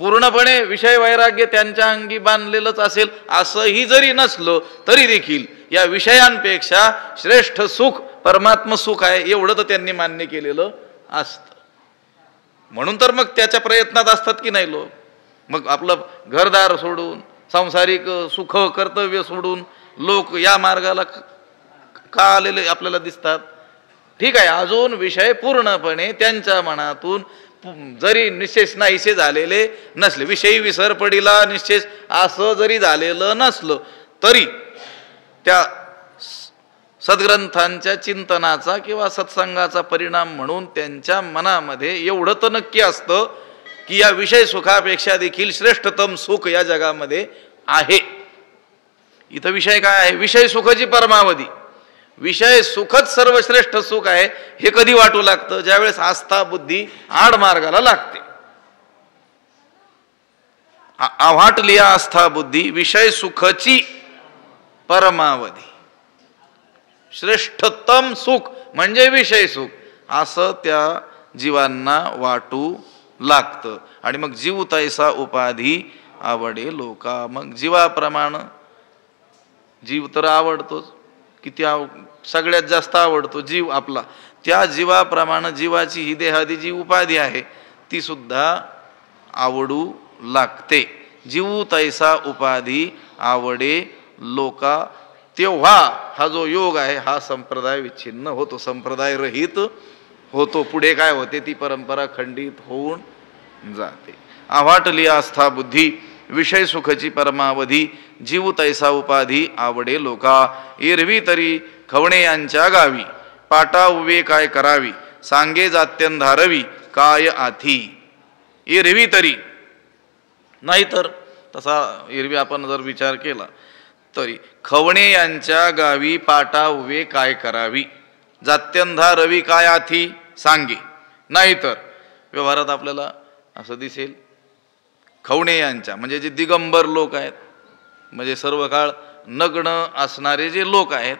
पूर्णपणे विषय वैराग्य त्यांच्या अंगी बांधलेलंच असेल असंही जरी नसलं तरी देखील या विषयांपेक्षा श्रेष्ठ सुख परमात्म सुख आहे एवढं तर त्यांनी मान्य केलेलं असतं. म्हणून तर मग त्याच्या प्रयत्नात असतात की नाही लोक. मग आपलं घरदार सोडून, सांसारिक सुख कर्तव्य सोडून लोक या मार्गाला का आलेले आपल्याला दिसतात. ठीक आहे, अजून विषय पूर्णपणे त्यांच्या मनातून जरी निश्चेष नाहीसे झालेले नसले, विषयी विसर पडिला निश्चेष असं जरी झालेलं नसलं तरी त्या सद्ग्रंथांच्या चिंतनाचा किंवा सत्संगाचा परिणाम म्हणून त्यांच्या मनामध्ये एवढं तर नक्की असतं की या विषय सुखापेक्षा देखील श्रेष्ठतम सुख या जगामध्ये आहे. इथं विषय काय आहे? विषय सुखाची परमावधी. विषय सुखच सर्वश्रेष्ठ सुख आहे हे कधी वाटू लागतं? ज्यावेळेस आस्था बुद्धी आड मार्गाला लागते. आव्हाटली आस्था बुद्धी विषय सुखची परमावधी. श्रेष्ठतम सुख म्हणजे विषय सुख असं त्या जीवांना वाटू लागतं. आणि मग जीव तैसा उपाधी आवडे लोका. मग जीवाप्रमाणे जीव तर आवडतोच, किती सगळ्यात जास्त आवडतो जीव आपला. त्या जीवाप्रमाणे जीवाची ही देहादी जी उपाधी आहे ती सुद्धा आवडू लागते. जीव तैसा उपाधी आवडे लोका. तेव्हा हा जो योग आहे हा संप्रदाय विच्छिन्न होतो, संप्रदाय रहित होतो. पुढे काय होते? ती परंपरा खंडित होऊन जाते. आव्हाटली आस्था बुद्धी विषय सुखची परमावधी. जीव तैसा उपाधी आवडे लोका. एरवी तरी खवणे यांच्या गावी पाटा उभे काय करावी. सांगे जात्यंधारवी काय आथी. एरवी तरी, नाहीतर तसा एरवी आपण जर विचार केला तरी खवणे यांच्या गावी पाटा उभे काय करावी. जात्यंधारवी काय आथी सांगे. नाहीतर व्यवहारात आपल्याला असं दिसेल खवणे यांच्या म्हणजे जे दिगंबर लोक आहेत, म्हणजे सर्व काळ नग्न असणारे जे लोक आहेत,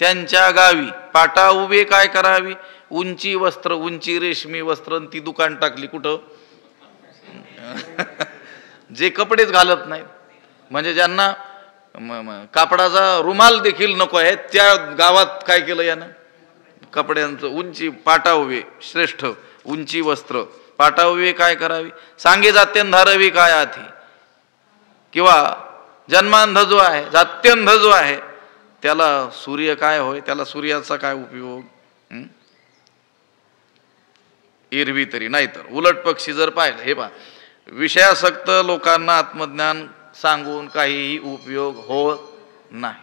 त्यांच्या गावी पाटा उभे काय करावी. उंची वस्त्र, उंची रेशमी वस्त्र, ती दुकान टाकली कुठं? जे कपडेच घालत नाहीत, म्हणजे ज्यांना कापडाचा रुमाल देखील नको आहे, त्या गावात काय केलं यानं? कपड्यांचं उंची पाटा उभे श्रेष्ठ उंची वस्त्र पाटा उभे काय करावी. सांगे जात्यंधारवी काय आथी. किंवा जन्मांध जो आहे, जात्यंध जो आहे, त्याला सूर्य काय होय, त्याला सूर्याचा काय उपयोग. एरवी तरी. नाहीतर उलट पक्षी जर पाहिलं, हे पहा, विषयासक्त लोकांना आत्मज्ञान सांगून काहीही उपयोग होत नाही.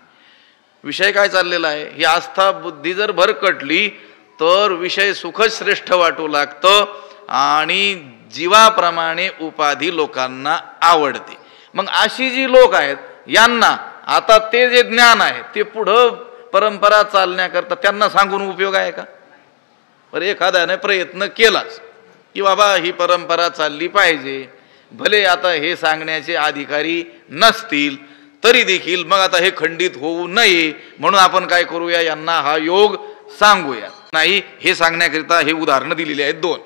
विषय काय चाललेला आहे? ही आस्था बुद्धी जर भरकटली तर विषय सुखच श्रेष्ठ वाटू लागतं आणि जीवाप्रमाणे उपाधी लोकांना आवडते. मग अशी जी लोक आहेत यांना आता ते जे ज्ञान आहे ते पुढं परंपरा चालण्याकरता त्यांना सांगून उपयोग आहे का? बरं, एखाद्याने प्रयत्न केलाच की बाबा ही परंपरा चालली पाहिजे, भले आता हे सांगण्याचे अधिकारी नसतील तरी देखील मग आता हे खंडित होऊ नये म्हणून आपण काय करूया, यांना हा योग सांगूया. नाही, हे सांगण्याकरिता हे उदाहरणं दिलेली आहेत दोन.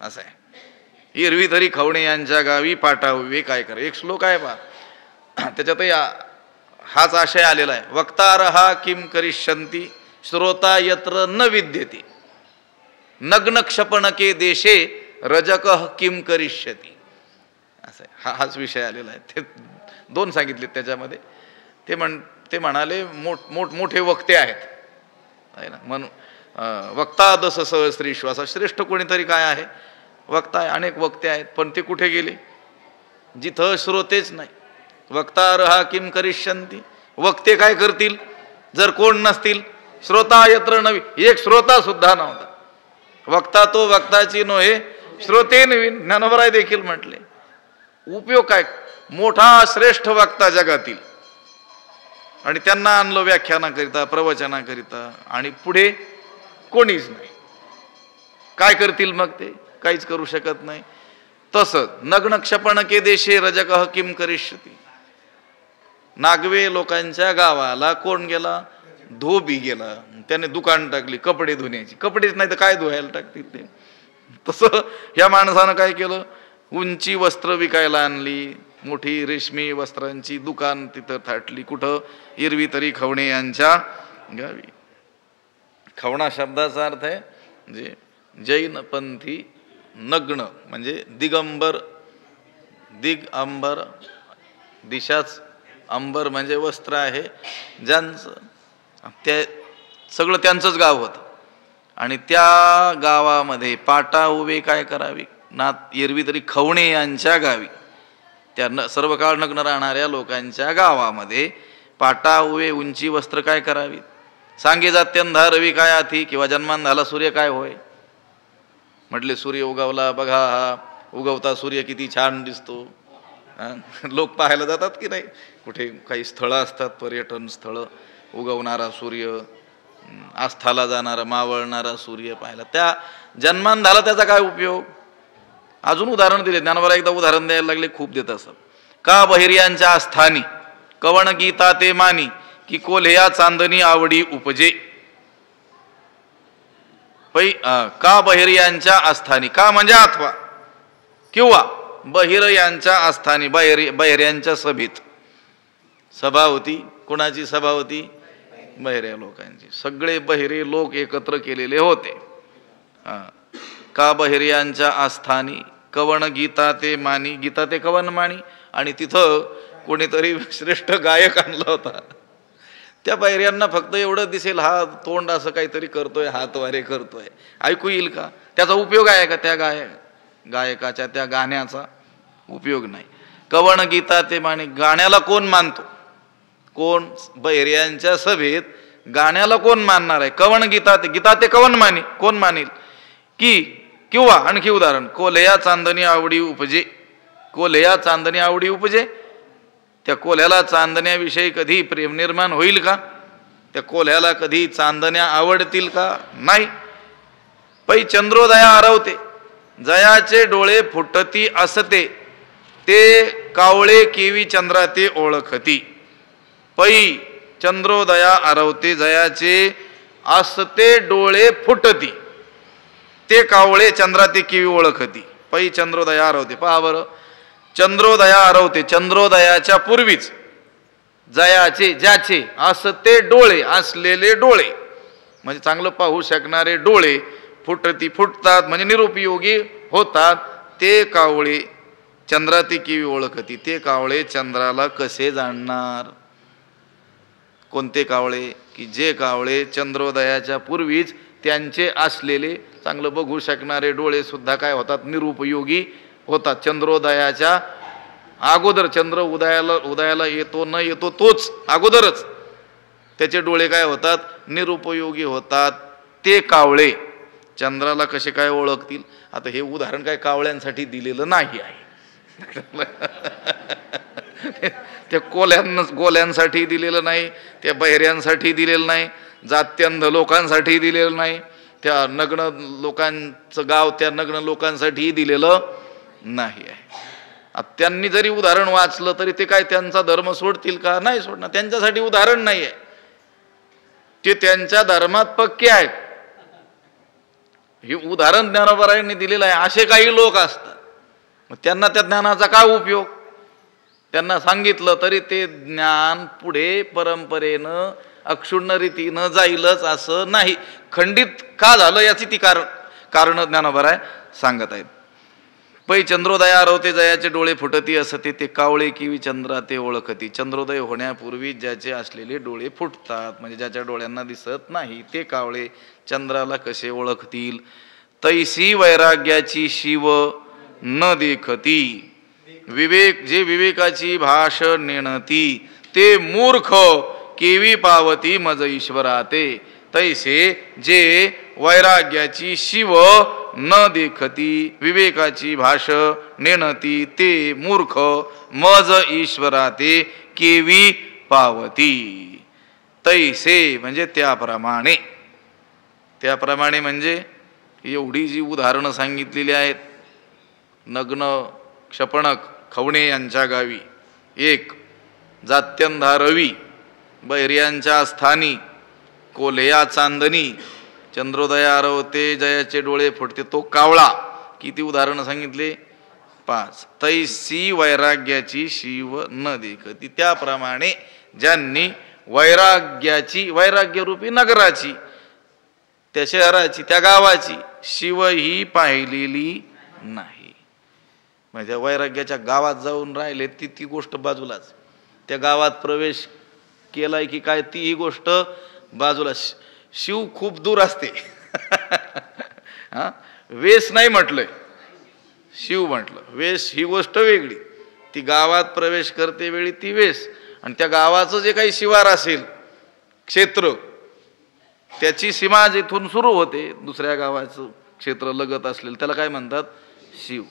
असं आहे. एरवी तरी खवणे यांच्या गावी पाटा उभे काय करा. एक श्लोक आहे पहा, त्याच्यातही हाच आशय आलेला आहे. वक्तारहा किम करिष्यन्ति श्रोता यत्र न विद्यते नग्न क्षपणके देशे रजकः किम करिष्यति. असं आहे. हाच विषय आलेला आहे. ते दोन सांगितले त्याच्यामध्ये. ते म्हणाले मोठे वक्ते आहेत, आहे ना, म्हणून वक्ता दस सहस्रीश्वासा. श्रेष्ठ कोणीतरी काय आहे? वक्ता आहे. अनेक वक्ते आहेत, पण ते कुठे गेले? जिथं श्रोतेच नाही. वक्तारहा किम करिष्यन्ति. वक्ते काय करतील जर कोण नसतील? श्रोता यत्र नवी. एक श्रोता सुद्धा नव्हता. वक्ता तो वक्ताची नव्हे श्रोते नवीन. ज्ञानोबराय देखील म्हटले. उपयोग काय? मोठा श्रेष्ठ वक्ता जगातील, आणि त्यांना आणलं व्याख्यानाकरिता प्रवचनाकरिता, आणि पुढे कोणीच नाही. काय करतील मग ते? काहीच करू शकत नाही. तसंच नग्न क्षपणके देशे रजकः किम करिष्यती. नागवे लोकांच्या गावाला कोण गेला? धोबी गेला. त्याने दुकान टाकली कपडे धुण्याची. कपडेच नाही तर काय धुवायला टाकतील ते. तसं ह्या माणसानं काय केलं? उंची वस्त्र विकायला आणली. मोठी रेशमी वस्त्रांची दुकान तिथं थाटली. कुठं? इरवी तरी खवणे यांच्या गावी. खवणा शब्दाचा अर्थ आहे म्हणजे जैनपंथी नग्न म्हणजे दिगंबर. दिगंबर, दिशाच अंबर म्हणजे वस्त्र आहे ज्यांचं. ते सगळं त्यांचंच गाव होतं. आणि त्या गावामध्ये पाटा उभे काय करावी ना, एरवी तरी खवणे यांच्या गावी, त्या सर्व काळ नग्न राहणाऱ्या लोकांच्या गावामध्ये पाटा उभे उंची वस्त्र काय करावी. सांगे जात्यंधा रवी काय आधी, किंवा जन्मान झाला सूर्य काय होय. म्हटले सूर्य उगवला बघा, हा उगवता सूर्य किती छान दिसतो. लोक पाहायला जातात की नाही? कुठे काही स्थळं असतात, पर्यटन स्थळं. उगवणारा सूर्य, आस्थाला जाणारा मावळणारा सूर्य पाहायला. त्या जन्मान झाला त्याचा काय उपयोग? अजून उदाहरण दिले ज्ञानोबा. एकदा उदाहरण द्यायला लागले, खूप देत असत. का बहिर्यांच्या आस्थानी कवण गीता ते मानी, की कोल्ह्या चांदणी आवडी उपजे. का बहिर्यांच्या आस्थानी, का म्हणजे अथवा किंवा बहिर यांच्या आस्थानी, बहिर्यांच्या सभेत. सभा होती, कोणाची सभा होती? बहिऱ्या लोकांची. सगळे बहिरे लोक एकत्र केलेले होते. का बहिर्यांच्या आस्थानी कवण गीता ते मानी, गीता ते कवन मानी. आणि तिथं कोणीतरी श्रेष्ठ गायक आणला होता. त्या बहिर्यांना फक्त एवढं दिसेल, हा तोंड असं काहीतरी करतोय, हात वारे करतोय, ऐकू येईल का? त्याचा उपयोग आहे का? त्या गायकाच्या त्या गाण्याचा उपयोग नाही. कवण गीता ते मानी, गाण्याला कोण मानतो? कोण? बहिर्यांच्या सभेत गाण्याला कोण मानणार आहे? कवण गीता ते, गीता ते कवन मानी, कोण मानेल? की किंवा आणखी उदाहरण, कोल्ह्या चांदणी आवडी उपजे. कोल्ह्या चांदणी आवडी उपजे. त्या कोल्ह्याला चांदण्याविषयी कधी प्रेम निर्माण होईल का? त्या कोल्ह्याला कधी चांदण्या आवडतील का? नाही. पै चंद्रोदया आरवते, जयाचे डोळे फुटती असते, ते कावळे केवी चंद्रा ते ओळखती. पै चंद्रोदया आरवते, जयाचे असते डोळे फुटती, ते कावळे चंद्रा ते केवी ओळखती. पै चंद्रोदया आरवते. पहा बरं, चंद्रोदया आरवते, चंद्रोदयाच्या पूर्वीच जयाचे, ज्याचे असते डोळे, असलेले डोळे म्हणजे चांगलं पाहू शकणारे डोळे, फुटती फुटतात म्हणजे निरुपयोगी होतात, ते कावळे चंद्रा ते केवी ओळखती. ते कावळे चंद्राला कसे जाणणार? कोणते कावळे? की जे कावळे चंद्रोदयाच्या पूर्वीच त्यांचे असलेले चांगलं बघू शकणारे डोळे सुद्धा काय होतात? निरुपयोगी होतात. चंद्रोदयाच्या अगोदर, चंद्र उदयाला येतो न येतो तोच अगोदरच त्याचे डोळे काय होतात? निरुपयोगी होतात. ते कावळे चंद्राला कसे काय ओळखतील? आता हे उदाहरण काय कावळ्यांसाठी दिलेलं नाही आहे. त्या गोल्यांसाठी दिलेलं नाही, त्या बहिऱ्यांसाठी दिलेलं नाही, जात्यंध लोकांसाठी दिलेलं नाही, त्या नग्न लोकांचं गाव त्या नग्न लोकांसाठी दिलेलं नाही आहे. त्यांनी जरी उदाहरण वाचलं तरी ते काय त्यांचा धर्म सोडतील का? नाही सोडणार. त्यांच्यासाठी उदाहरण नाही आहे, ते त्यांच्या धर्मात पक्के आहेत. हे उदाहरण ज्ञानोबारायांनी दिलेलं आहे. असे काही लोक असतात, मग त्यांना त्या ज्ञानाचा काय उपयोग? त्यांना सांगितलं तरी ते ज्ञान पुढे परंपरेनं अक्षुण्ण रीतीनं जाईलच असं नाही. खंडित का झालं याची ती कारण ज्ञानोबाराय सांगत आहेत. पै चंद्रोदया आरवते, जयाचे डोळे फुटती असते, ते कावळे किवी चंद्रा ते ओळखती. चंद्रोदय होण्यापूर्वी ज्याचे असलेले डोळे फुटतात म्हणजे ज्याच्या डोळ्यांना दिसत नाही, ते कावळे चंद्राला कसे ओळखतील? तैसी वैराग्याची शिव न देखती, विवेक जे विवेकाची भाष नेणती, ते मूर्ख केवी पावती मज ईश्वराते. तैसे जे वैराग्याची शिव न देखती, विवेकाची भाष नेणती, ते मूर्ख मज ईश्वराते केवी पावती. तैसे म्हणजे त्याप्रमाणे. त्याप्रमाणे म्हणजे एवढी जी उदाहरणं सांगितलेली आहेत, नग्न क्षपणक खवणे यांच्या गावी एक, जात्यंधा रवी बैर्यांच्या स्थानी, कोल्ह्या चांदणी चंद्रोदया आरवते जयाचे डोळे फुटते तो कावळा. किती उदाहरणं सांगितले? 5. तैसी वैराग्याची शिव न देखती. त्याप्रमाणे ज्यांनी वैराग्याची, वैराग्यरूपी नगराची, त्या शहराची, त्या गावाची शिव ही पाहिलेली नाही. म्हणजे वैराग्याच्या गावात जाऊन राहिले ती गोष्ट बाजूलाच, त्या गावात प्रवेश केलाय की काय ती ही गोष्ट बाजूला. शिव खूप दूर असते. हा, वेश नाही म्हटलंय, शिव म्हटलं. वेश ही गोष्ट वेगळी, ती गावात प्रवेश करते वेळी ती वेश. आणि त्या गावाचं जे काही शिवार असेल, क्षेत्र, त्याची सीमा जिथून सुरू होते दुसऱ्या गावाचं क्षेत्र लगत असलेलं त्याला काय म्हणतात? शिव.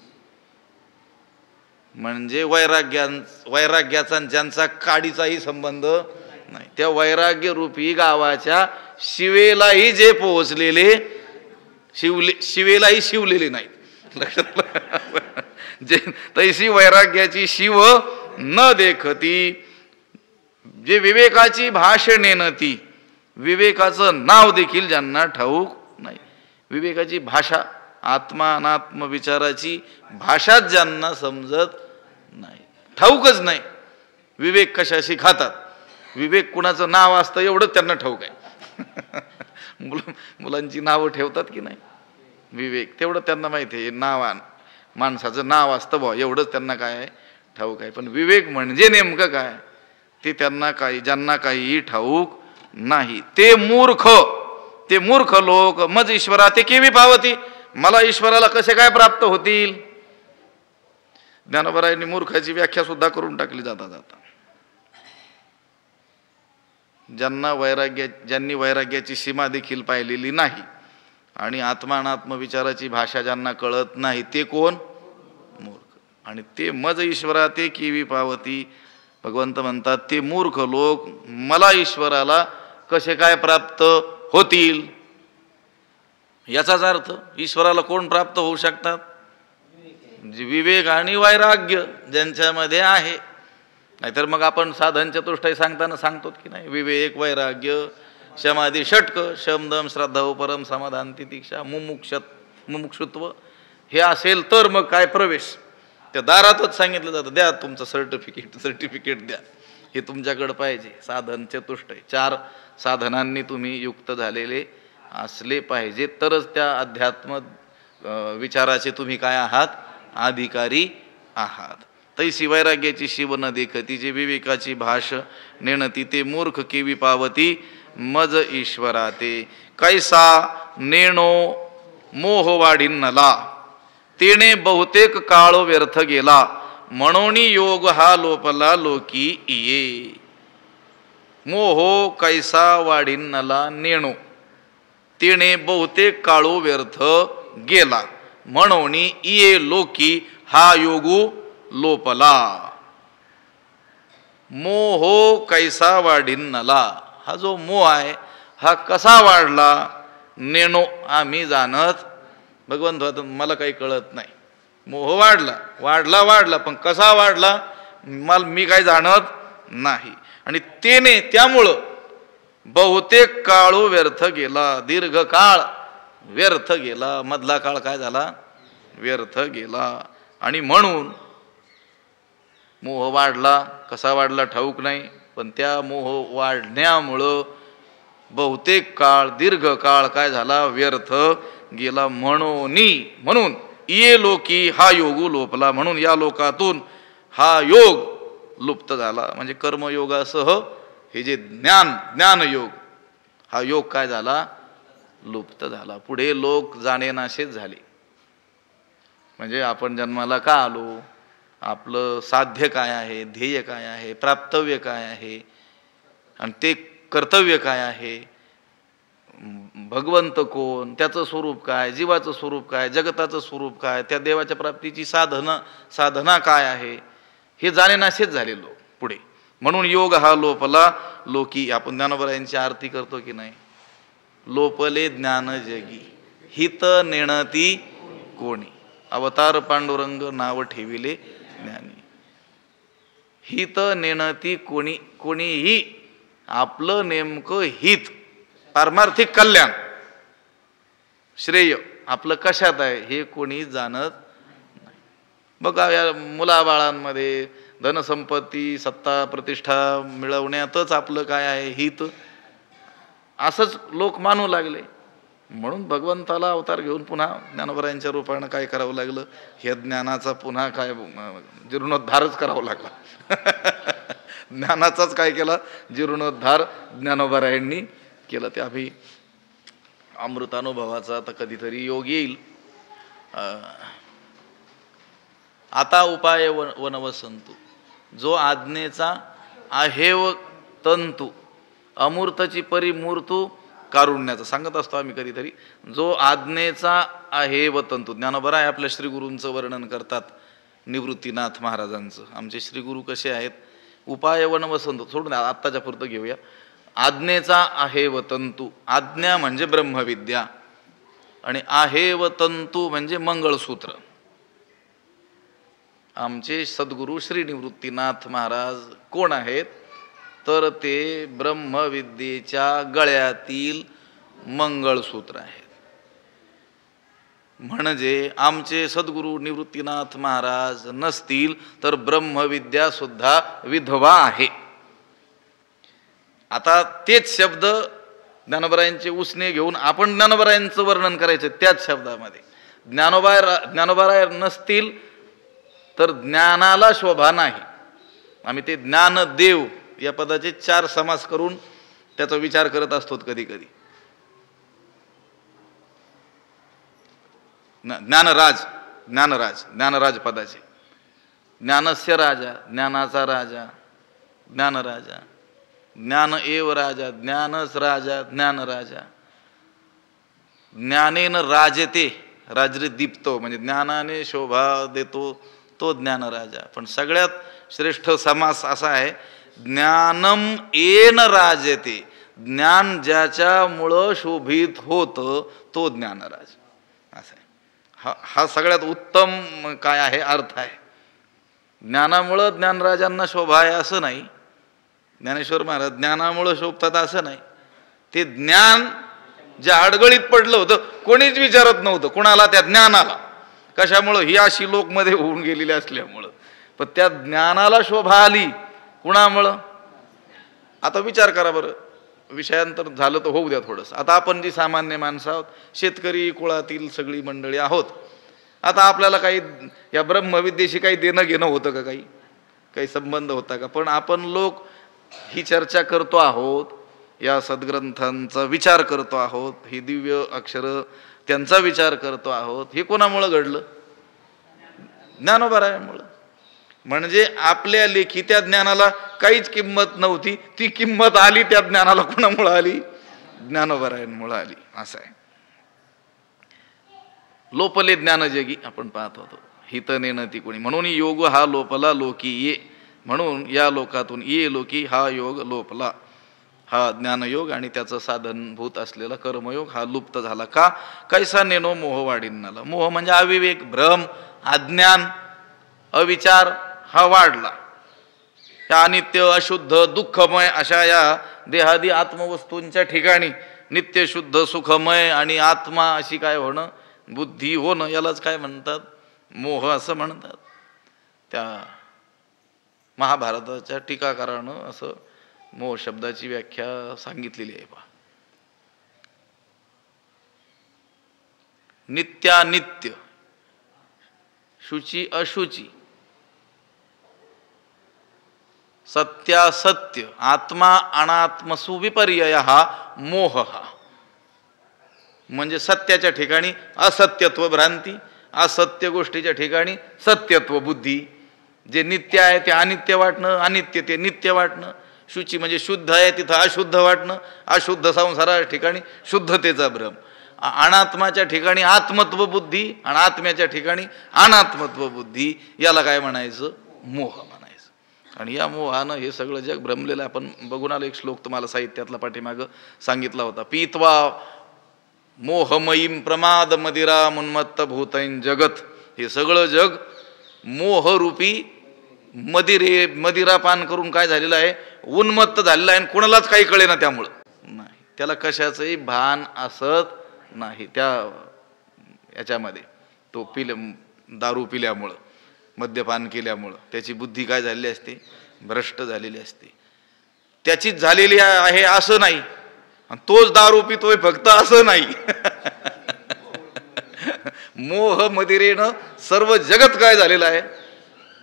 म्हणजे वैराग्याचा ज्यांचा काडीचाही संबंध नाही, त्या वैराग्य रूपी गावाच्या शिवेलाही जे पोहोचलेले शिवेलाही शिवलेले नाही. लक्षात जे तैसी वैराग्याची शिव न देखती, जे विवेकाची भाषणे न ती, विवेकाचं नाव देखील ज्यांना ठाऊक नाही, विवेकाची भाषा, आत्मा अनात्म विचाराची भाषाच ज्यांना समजत नाही, ठाऊकच नाही. विवेक कशाशी खातात, विवेक कुणाचं नाव असतं एवढंच त्यांना ठाऊक आहे. मुलांची नावं ठेवतात की नाही, विवेक तेवढं त्यांना माहिती आहे. नावान माणसाचं नाव असतं बा, एवढंच त्यांना काय आहे ठाऊक आहे. पण विवेक म्हणजे नेमकं काय ते त्यांना काही, ज्यांना काहीही ठाऊक नाही. ते मूर्ख लोक मज ईश्वरा ते केवी पावती. मला ईश्वराला कसे काय प्राप्त होतील? ज्ञानोबरायांनी मूर्खाची व्याख्या सुद्धा करून टाकली जाता जाता. ज्यांनी वैराग्याची सीमा देखील पाहिलेली नाही आणि आत्मानात्म विचाराची भाषा ज्यांना कळत नाही ते कोण? मूर्ख. आणि ते मज ईश्वरा ते केवी पावती. भगवंत म्हणतात ते मूर्ख लोक मला ईश्वराला कसे काय प्राप्त होतील. याचाच अर्थ ईश्वराला कोण प्राप्त होऊ शकतात? विवेक आणि वैराग्य ज्यांच्यामध्ये आहे. नाहीतर मग आपण साधन चतुष्टय सांगताना सांगतो की नाही, विवेक वैराग्य समाधी षटक शम दम श्रद्धा परम समाधान तितिक्षा मुमुक्षुत्व हे असेल तर मग काय प्रवेश. त्या दारातच सांगितलं जातं द्या तुमचं सर्टिफिकेट द्या, हे तुमच्याकडे पाहिजे. साधन चतुष्टय 4 साधनांनी तुम्ही युक्त झालेले असले पाहिजे, तरच त्या अध्यात्म विचाराचे तुम्ही काय आहात? अधिकारी आहात. तैसी वैराग्याची शिव न देखती, जे विवेकाची भाष नेणती ते मूर्ख केवी पावती. मज ईश्वरा ते कैसा नेणो मोह वाढिन्नला, तेने बहुतेक काळ व्यर्थ गेला. म्हणून योग हा लोपला लोकी इये. मोह कैसा वाढिन्नला नेणो, तेने बहुतेक काळो व्यर्थ गेला. म्हणून इये लोकी हा योगू लोपला. मोह कैसा वाढिन्नला, हा जो मोह आहे हा कसा वाढला? नेणो आम्ही जाणत. भगवंत मला काही कळत नाही. मोह वाढला पण कसा वाढला मी काय जाणत नाही. आणि तेने त्यामुळं बहुतेक काळो व्यर्थ गेला, दीर्घ काळ व्यर्थ गेला, मधला काळ काय झाला? व्यर्थ गेला. आणि म्हणून मोह वाढला, कसा वाढला ठाऊक नाही, पण त्या मोह वाढण्यामुळं बहुतेक काळ दीर्घ काळ काय झाला? व्यर्थ गेला. म्हणून ये लोकी हा योगू लोपला. म्हणून या लोकातून हा योग लुप्त झाला. म्हणजे कर्मयोगासह हे जे ज्ञानयोग हा योग काय झाला? लुप्त झाला. पुढे लोक जाणेनाशेच झाले. म्हणजे आपण जन्माला का आलो, आपलं साध्य काय आहे, ध्येय काय आहे, प्राप्तव्य काय आहे, आणि ते कर्तव्य काय आहे, भगवंत कोण, त्याचं स्वरूप काय, जीवाचं स्वरूप काय, जगताचं स्वरूप काय, त्या देवाच्या प्राप्तीची साधना काय आहे, हे जाणेनाशेच झाले लोक पुढे. म्हणून योग हा लोपला लोकी. आपण ज्ञानोबरायांची आरती करतो की नाही, लोपले ज्ञान जगी. हित नेणती कोणी, अवतार पांडुरंग नाव ठेविले ज्ञानी. हित नेणती कोणी, कोणीही आपलं नेमकं हित, पारमार्थिक कल्याण, श्रेय आपलं कशात आहे हे कोणी जाणत नाही. बघा या मुलाबाळांमध्ये धनसंपत्ती, सत्ता, प्रतिष्ठा मिळवण्यातच आपलं काय आहे, हित, असंच लोक मानू लागले. म्हणून भगवंताला अवतार घेऊन पुन्हा ज्ञानोबरायांच्या रूपानं काय करावं लागलं, हे ज्ञानाचा पुन्हा काय जीर्णोद्धारच करावा लागला. ज्ञानाचाच काय केला, जीर्णोद्धार ज्ञानोबरायांनी केलं. त्या अभि अमृतानुभवाचा आता कधीतरी योग येईल. आता उपाय वनवसंतु, जो आज्ञेचा आहेव तंतू, अमूर्तची परिमूर्तू कारुण्याचं सांगत असतो आम्ही कधीतरी. जो आज्ञेचा आहेव तंतू, ज्ञानोबराय आपल्या श्रीगुरूंचं वर्णन करतात, निवृत्तीनाथ महाराजांचं. आमचे श्रीगुरू कसे आहेत, उपाय वनवसंतु सोडून आत्ताच्या पुरतं घेऊया. आज्ञेचा आहेव तंतू, आज्ञा म्हणजे ब्रह्मविद्या आणि आहेव तंतू म्हणजे मंगळसूत्र. आमचे सद्गुरू श्री निवृत्तीनाथ महाराज कोण आहेत, तर ते ब्रह्मविद्येच्या गळ्यातील मंगळसूत्र आहेत. म्हणजे आमचे सद्गुरू निवृत्तीनाथ महाराज नसतील तर ब्रह्मविद्या सुद्धा विधवा आहे. आता तेच शब्द ज्ञानोबरायांचे उसने घेऊन आपण ज्ञानोबरायांचं वर्णन करायचं त्याच शब्दामध्ये. ज्ञानोबराय नसतील तर ज्ञानाला शोभा नाही. आम्ही ते ज्ञानदेव या पदाचे 4 समास करून त्याचा विचार करत असतो कधी कधी. ज्ञानराज, ज्ञानराज, ज्ञानराज पदाचे, ज्ञानस्य राजा, ज्ञानाचा राजा, ज्ञानराजा, ज्ञान एव राजा, ज्ञानच राजा, ज्ञानराजा. ज्ञानेन राजते, राजरी दीप्तो, म्हणजे ज्ञानाने शोभा देतो तो ज्ञानराजा. पण सगळ्यात श्रेष्ठ समास असा आहे, ज्ञानम येन राजते, ज्ञान ज्याच्यामुळं शोभित होतं तो ज्ञानराज. असं आहे. हा सगळ्यात उत्तम काय आहे, अर्थ आहे. ज्ञानामुळं ज्ञानराजांना शोभा आहे असं नाही. ज्ञानेश्वर महाराज ज्ञानामुळं शोभतात असं नाही. ते ज्ञान ज्या अडगळीत पडलं होतं, कोणीच विचारत नव्हतं कुणाला, त्या ज्ञानाला. कशामुळं, ही अशी लोकमध्ये होऊन गेलेली असल्यामुळं. पण त्या ज्ञानाला शोभा आली कुणामुळं. आता विचार करा बरं, विषयांतर झालं तर होऊ द्या थोडंसं. आता आपण जी सामान्य माणसं आहोत, शेतकरी कुळातील सगळी मंडळी आहोत. आता आपल्याला काही या ब्रह्मविद्येशी काही देणं घेणं होतं का, काही संबंध होता का. पण आपण लोक ही चर्चा करतो आहोत, या सद्ग्रंथांचा विचार करतो आहोत, ही दिव्य अक्षरं त्यांचा विचार करतो आहोत. हे कोणामुळं घडलं, ज्ञानोबरायांमुळं. म्हणजे आपल्या लेखी त्या ज्ञानाला काहीच किंमत नव्हती, ती किंमत आली त्या ज्ञानाला. कोणामुळं आली, ज्ञानोबरायांमुळं आली. असं आहे. लोपले ज्ञानजगी आपण पाहत होतो, हित नेणती कोणी, म्हणून योग हा लोपला लोकी ये, म्हणून या लोकातून ये लोकी हा योग लोपला. हा ज्ञानयोग आणि त्याचं साधनभूत असलेला कर्मयोग हा लुप्त झाला. का, कैसा नेनो मोह वाढीनाला. मोह म्हणजे अविवेक, भ्रम, अज्ञान, अविचार हा वाढला. या अनित्य, अशुद्ध, दुःखमय अशा या देहादी आत्मवस्तूंच्या ठिकाणी नित्य शुद्ध सुखमय आणि आत्मा अशी काय होणं, बुद्धी होणं, यालाच काय म्हणतात, मोह असं म्हणतात. त्या महाभारताच्या टीकाकारानं असं मोह शब्दाची व्याख्या सांगितलेली आहे पहा. नित्यानित्य, शुची अशुची, सत्यासत्य, आत्मा अनात्मसु विपर्यय हा मोह. हा म्हणजे सत्याच्या ठिकाणी असत्यत्व भ्रांती, असत्य गोष्टीच्या ठिकाणी सत्यत्व बुद्धी. जे नित्य आहे ते अनित्य वाटणं, अनित्य ते नित्य वाटणं. शुची म्हणजे शुद्ध आहे तिथं अशुद्ध वाटणं, अशुद्ध संसाराच्या ठिकाणी शुद्धतेचा भ्रम. अनात्माच्या ठिकाणी आत्मत्व बुद्धी आणि आत्म्याच्या ठिकाणी अनात्मत्व बुद्धी, याला काय म्हणायचं, मोह म्हणायचं. आणि या मोहानं हे सगळं जग भ्रमलेलं. आपण बघून आलो एक श्लोक तुम्हाला साहित्यातला पाठीमागं सांगितला होता. पीत्वा मोहमयीम प्रमाद मदिरा उन्मत्त भूतैन जगत. हे सगळं जग मोहरूपी मदिरा पान करून काय झालेलं आहे, उन्मत्त झालेलं आहे. आणि कोणालाच काही कळेना त्यामुळं नाही, त्याला कशाचंही भान असत नाही. त्या याच्यामध्ये तो दारू पिल्यामुळं, मद्यपान केल्यामुळं त्याची बुद्धी काय झालेली असते, भ्रष्ट झालेली असते. त्याचीच झालेली आहे असं नाही, आणि तोच दारू पितोय फक्त असं नाही. मोह मदिरेनं सर्व जगत काय झालेलं आहे.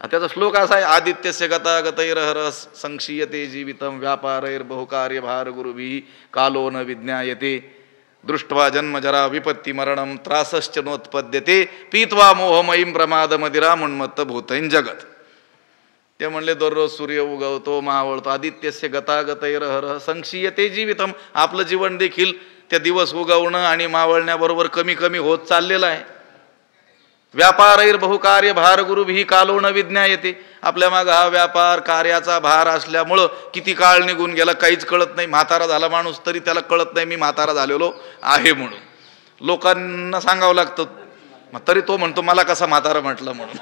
त्याचा श्लोक असा आहे, आदित्यस्य गतागतैर्हर संक्षीयते जीवितम व्यापारैर्बहुकार्य भार गुरुभिः कालो न विज्ञायते दृष्ट्वा जन्म जरा विपत्ती मरणम त्रासश्च नोत्पद्यते पीत्वा मोहमयीम प्रमाद मदिरा उन्मत्त भूतैन जगत. ते म्हणले दररोज सूर्य उगवतो, मावळतो. आदित्यस्य गतागतैर्हर संक्षीयते जीवितम. आपलं जीवन देखील त्या दिवस उगवणं आणि मावळण्याबरोबर कमी कमी होत चाललेलं आहे. व्यापारैर्बहुकार्य भार गुरुभिः कालो न विज्ञायते. आपल्या मागं हा व्यापार कार्याचा भार असल्यामुळं किती काळ निघून गेला काहीच कळत नाही. म्हातारा झाला माणूस तरी त्याला कळत नाही मी म्हातारा झालेलो आहे म्हणून. लोकांना सांगावं लागतं, तरी तो म्हणतो मला कसा म्हातारा म्हटलं म्हणून.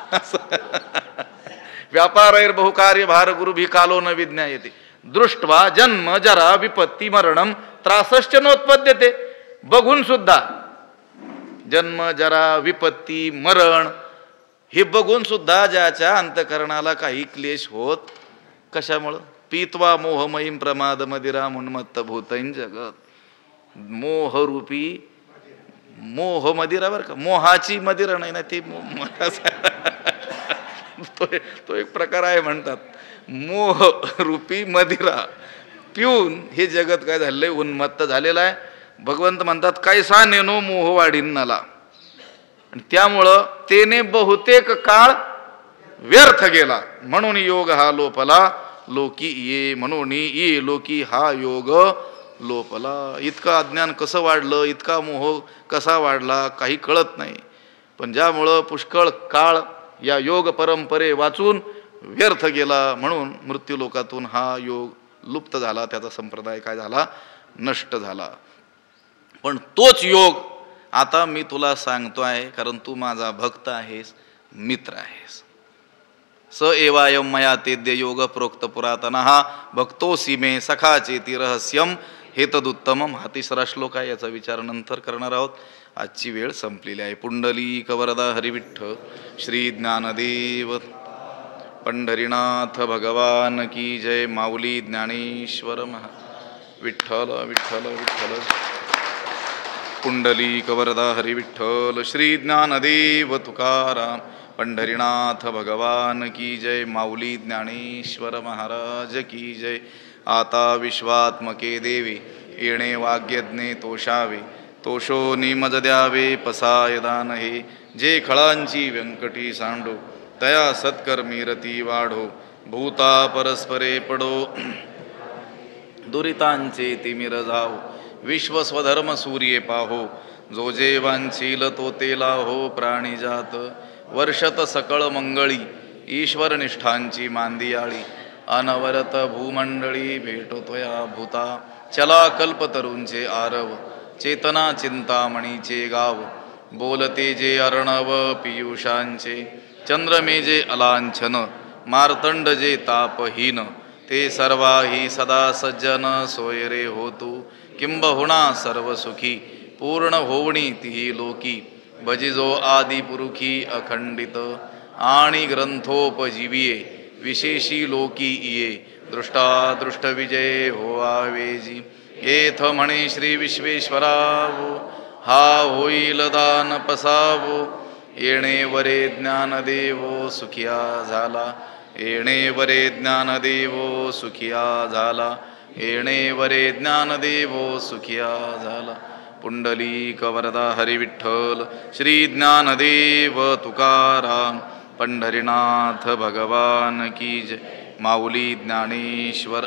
व्यापारैर्बहुकार्य भार गुरुभिः कालो न विज्ञायते दृष्ट्वा जन्म जरा विपत्ती मरणम त्रासश्च नोत्पद्यते. बघून सुद्धा जन्म जरा विपत्ती मरण हे बघून सुद्धा ज्याच्या अंतकरणाला काही क्लेश होत कशामुळं, पीत्वा मोहमयीम प्रमाद मदिरा उन्मत्त भूतैन जगत. मोहरूपी मोह मदिरा बरं का, मोहाची मदिरा नाही ना ती तो एक प्रकार आहे म्हणतात. मोह रूपी मदिरा पिऊन हे जगत काय झालंय, उन्मत्त झालेलं आहे. भगवंत म्हणतात कैसा नेनो मोह वाढीन्नला. आणि त्यामुळं तेने बहुतेक काळ व्यर्थ गेला. म्हणून योग हा लोपला लोकी ये, म्हणून ये लोकी हा योग लोपला. इतका अज्ञान कसं वाढलं, इतका मोह कसा वाढला काही कळत नाही. पण ज्यामुळं पुष्कळ काळ या योग परंपरे वाचून व्यर्थ गेला, म्हणून मृत्यूलोकातून हा योग लुप्त झाला, त्याचा संप्रदाय काय झाला, नष्ट झाला. पण तोच योग आता मी तुला सांगतो आहे, कारण तू माझा भक्त आहेस, मित्र आहेस. स एवायम मया तेद्य योग प्रोक्त पुरातनः भक्तोसी मे सखा चेती रहस्यम हेतदुत्तमम. हा 3रा श्लोक आहे, याचा विचार नंतर करणार आहोत. आजची वेळ संपलेली आहे. पुंडलीक वरदा हरिविठ्ठल श्री ज्ञानदेव पंढरीनाथ भगवान की जय. माऊली ज्ञानेश्वर विठ्ठल विठ्ठल विठ्ठल. पुंडलीक वरदा हरिविठ्ठल श्री ज्ञानदेव तुकाराम पंढरीनाथ भगवान की जय. माऊली ज्ञानेश्वर महाराज की जय. आता विश्वात्मके देवी येणे वाग्यज्ञे तोषावे, तोषो निमज द्यावे पसाय दान हे. जे खळांची व्यंकटी सांडो तया सत्कर्मी रती वाढो, भूता परस्परे पडो दुरितांचे तिमिर जाओ. विश्व स्वधर्म सूर्ये पाहो, जो जे वांछील तो तेला हो प्राणी जात. वर्षत सकळ मंगळी ईश्वर निष्ठांची मांदियाळी, अनवरत भूमंडळी भेटोतोया भूता. चला कल्पतरूंचे आरव, चेतना चिंतामणीचे गाव. बोलते जे अर्णव पियुषांचे, चंद्रमे जे अलांछन, मार्तंड जे तापहीन. ते सर्वाही सदा सज्जन सोय रे होतू, किंबहुना सर्व सुखी पूर्ण होवणी तिही लोकी. भजिजो आदि पुरुखी अखंडित, आणि ग्रंथोपजीविये विशेषी लोकी इये. दृष्टा दृष्ट विजय हो आवेजी, येथ म्हणे श्री विश्वेश्वरावो. हा होईल दान पसावो, येणे वरे ज्ञान देवो सुखिया झाला. येणे वरे ज्ञान देवो सुखिया झाला. येणे वरे ज्ञान देवो सुखिया झाला. पुंडलीक वरदा हरिविठ्ठल श्री ज्ञानदेव तुकाराम पंढरीनाथ भगवान की जय. माऊली ज्ञानेश्वर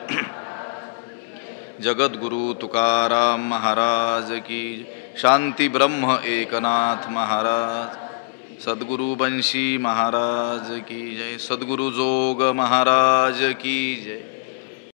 जगद्गुरु तुकाराम महाराज की जय. शांती ब्रह्म एकनाथ महाराज, सद्गुरु बंशी महाराज की जय. सद्गुरु जोग महाराज की जय.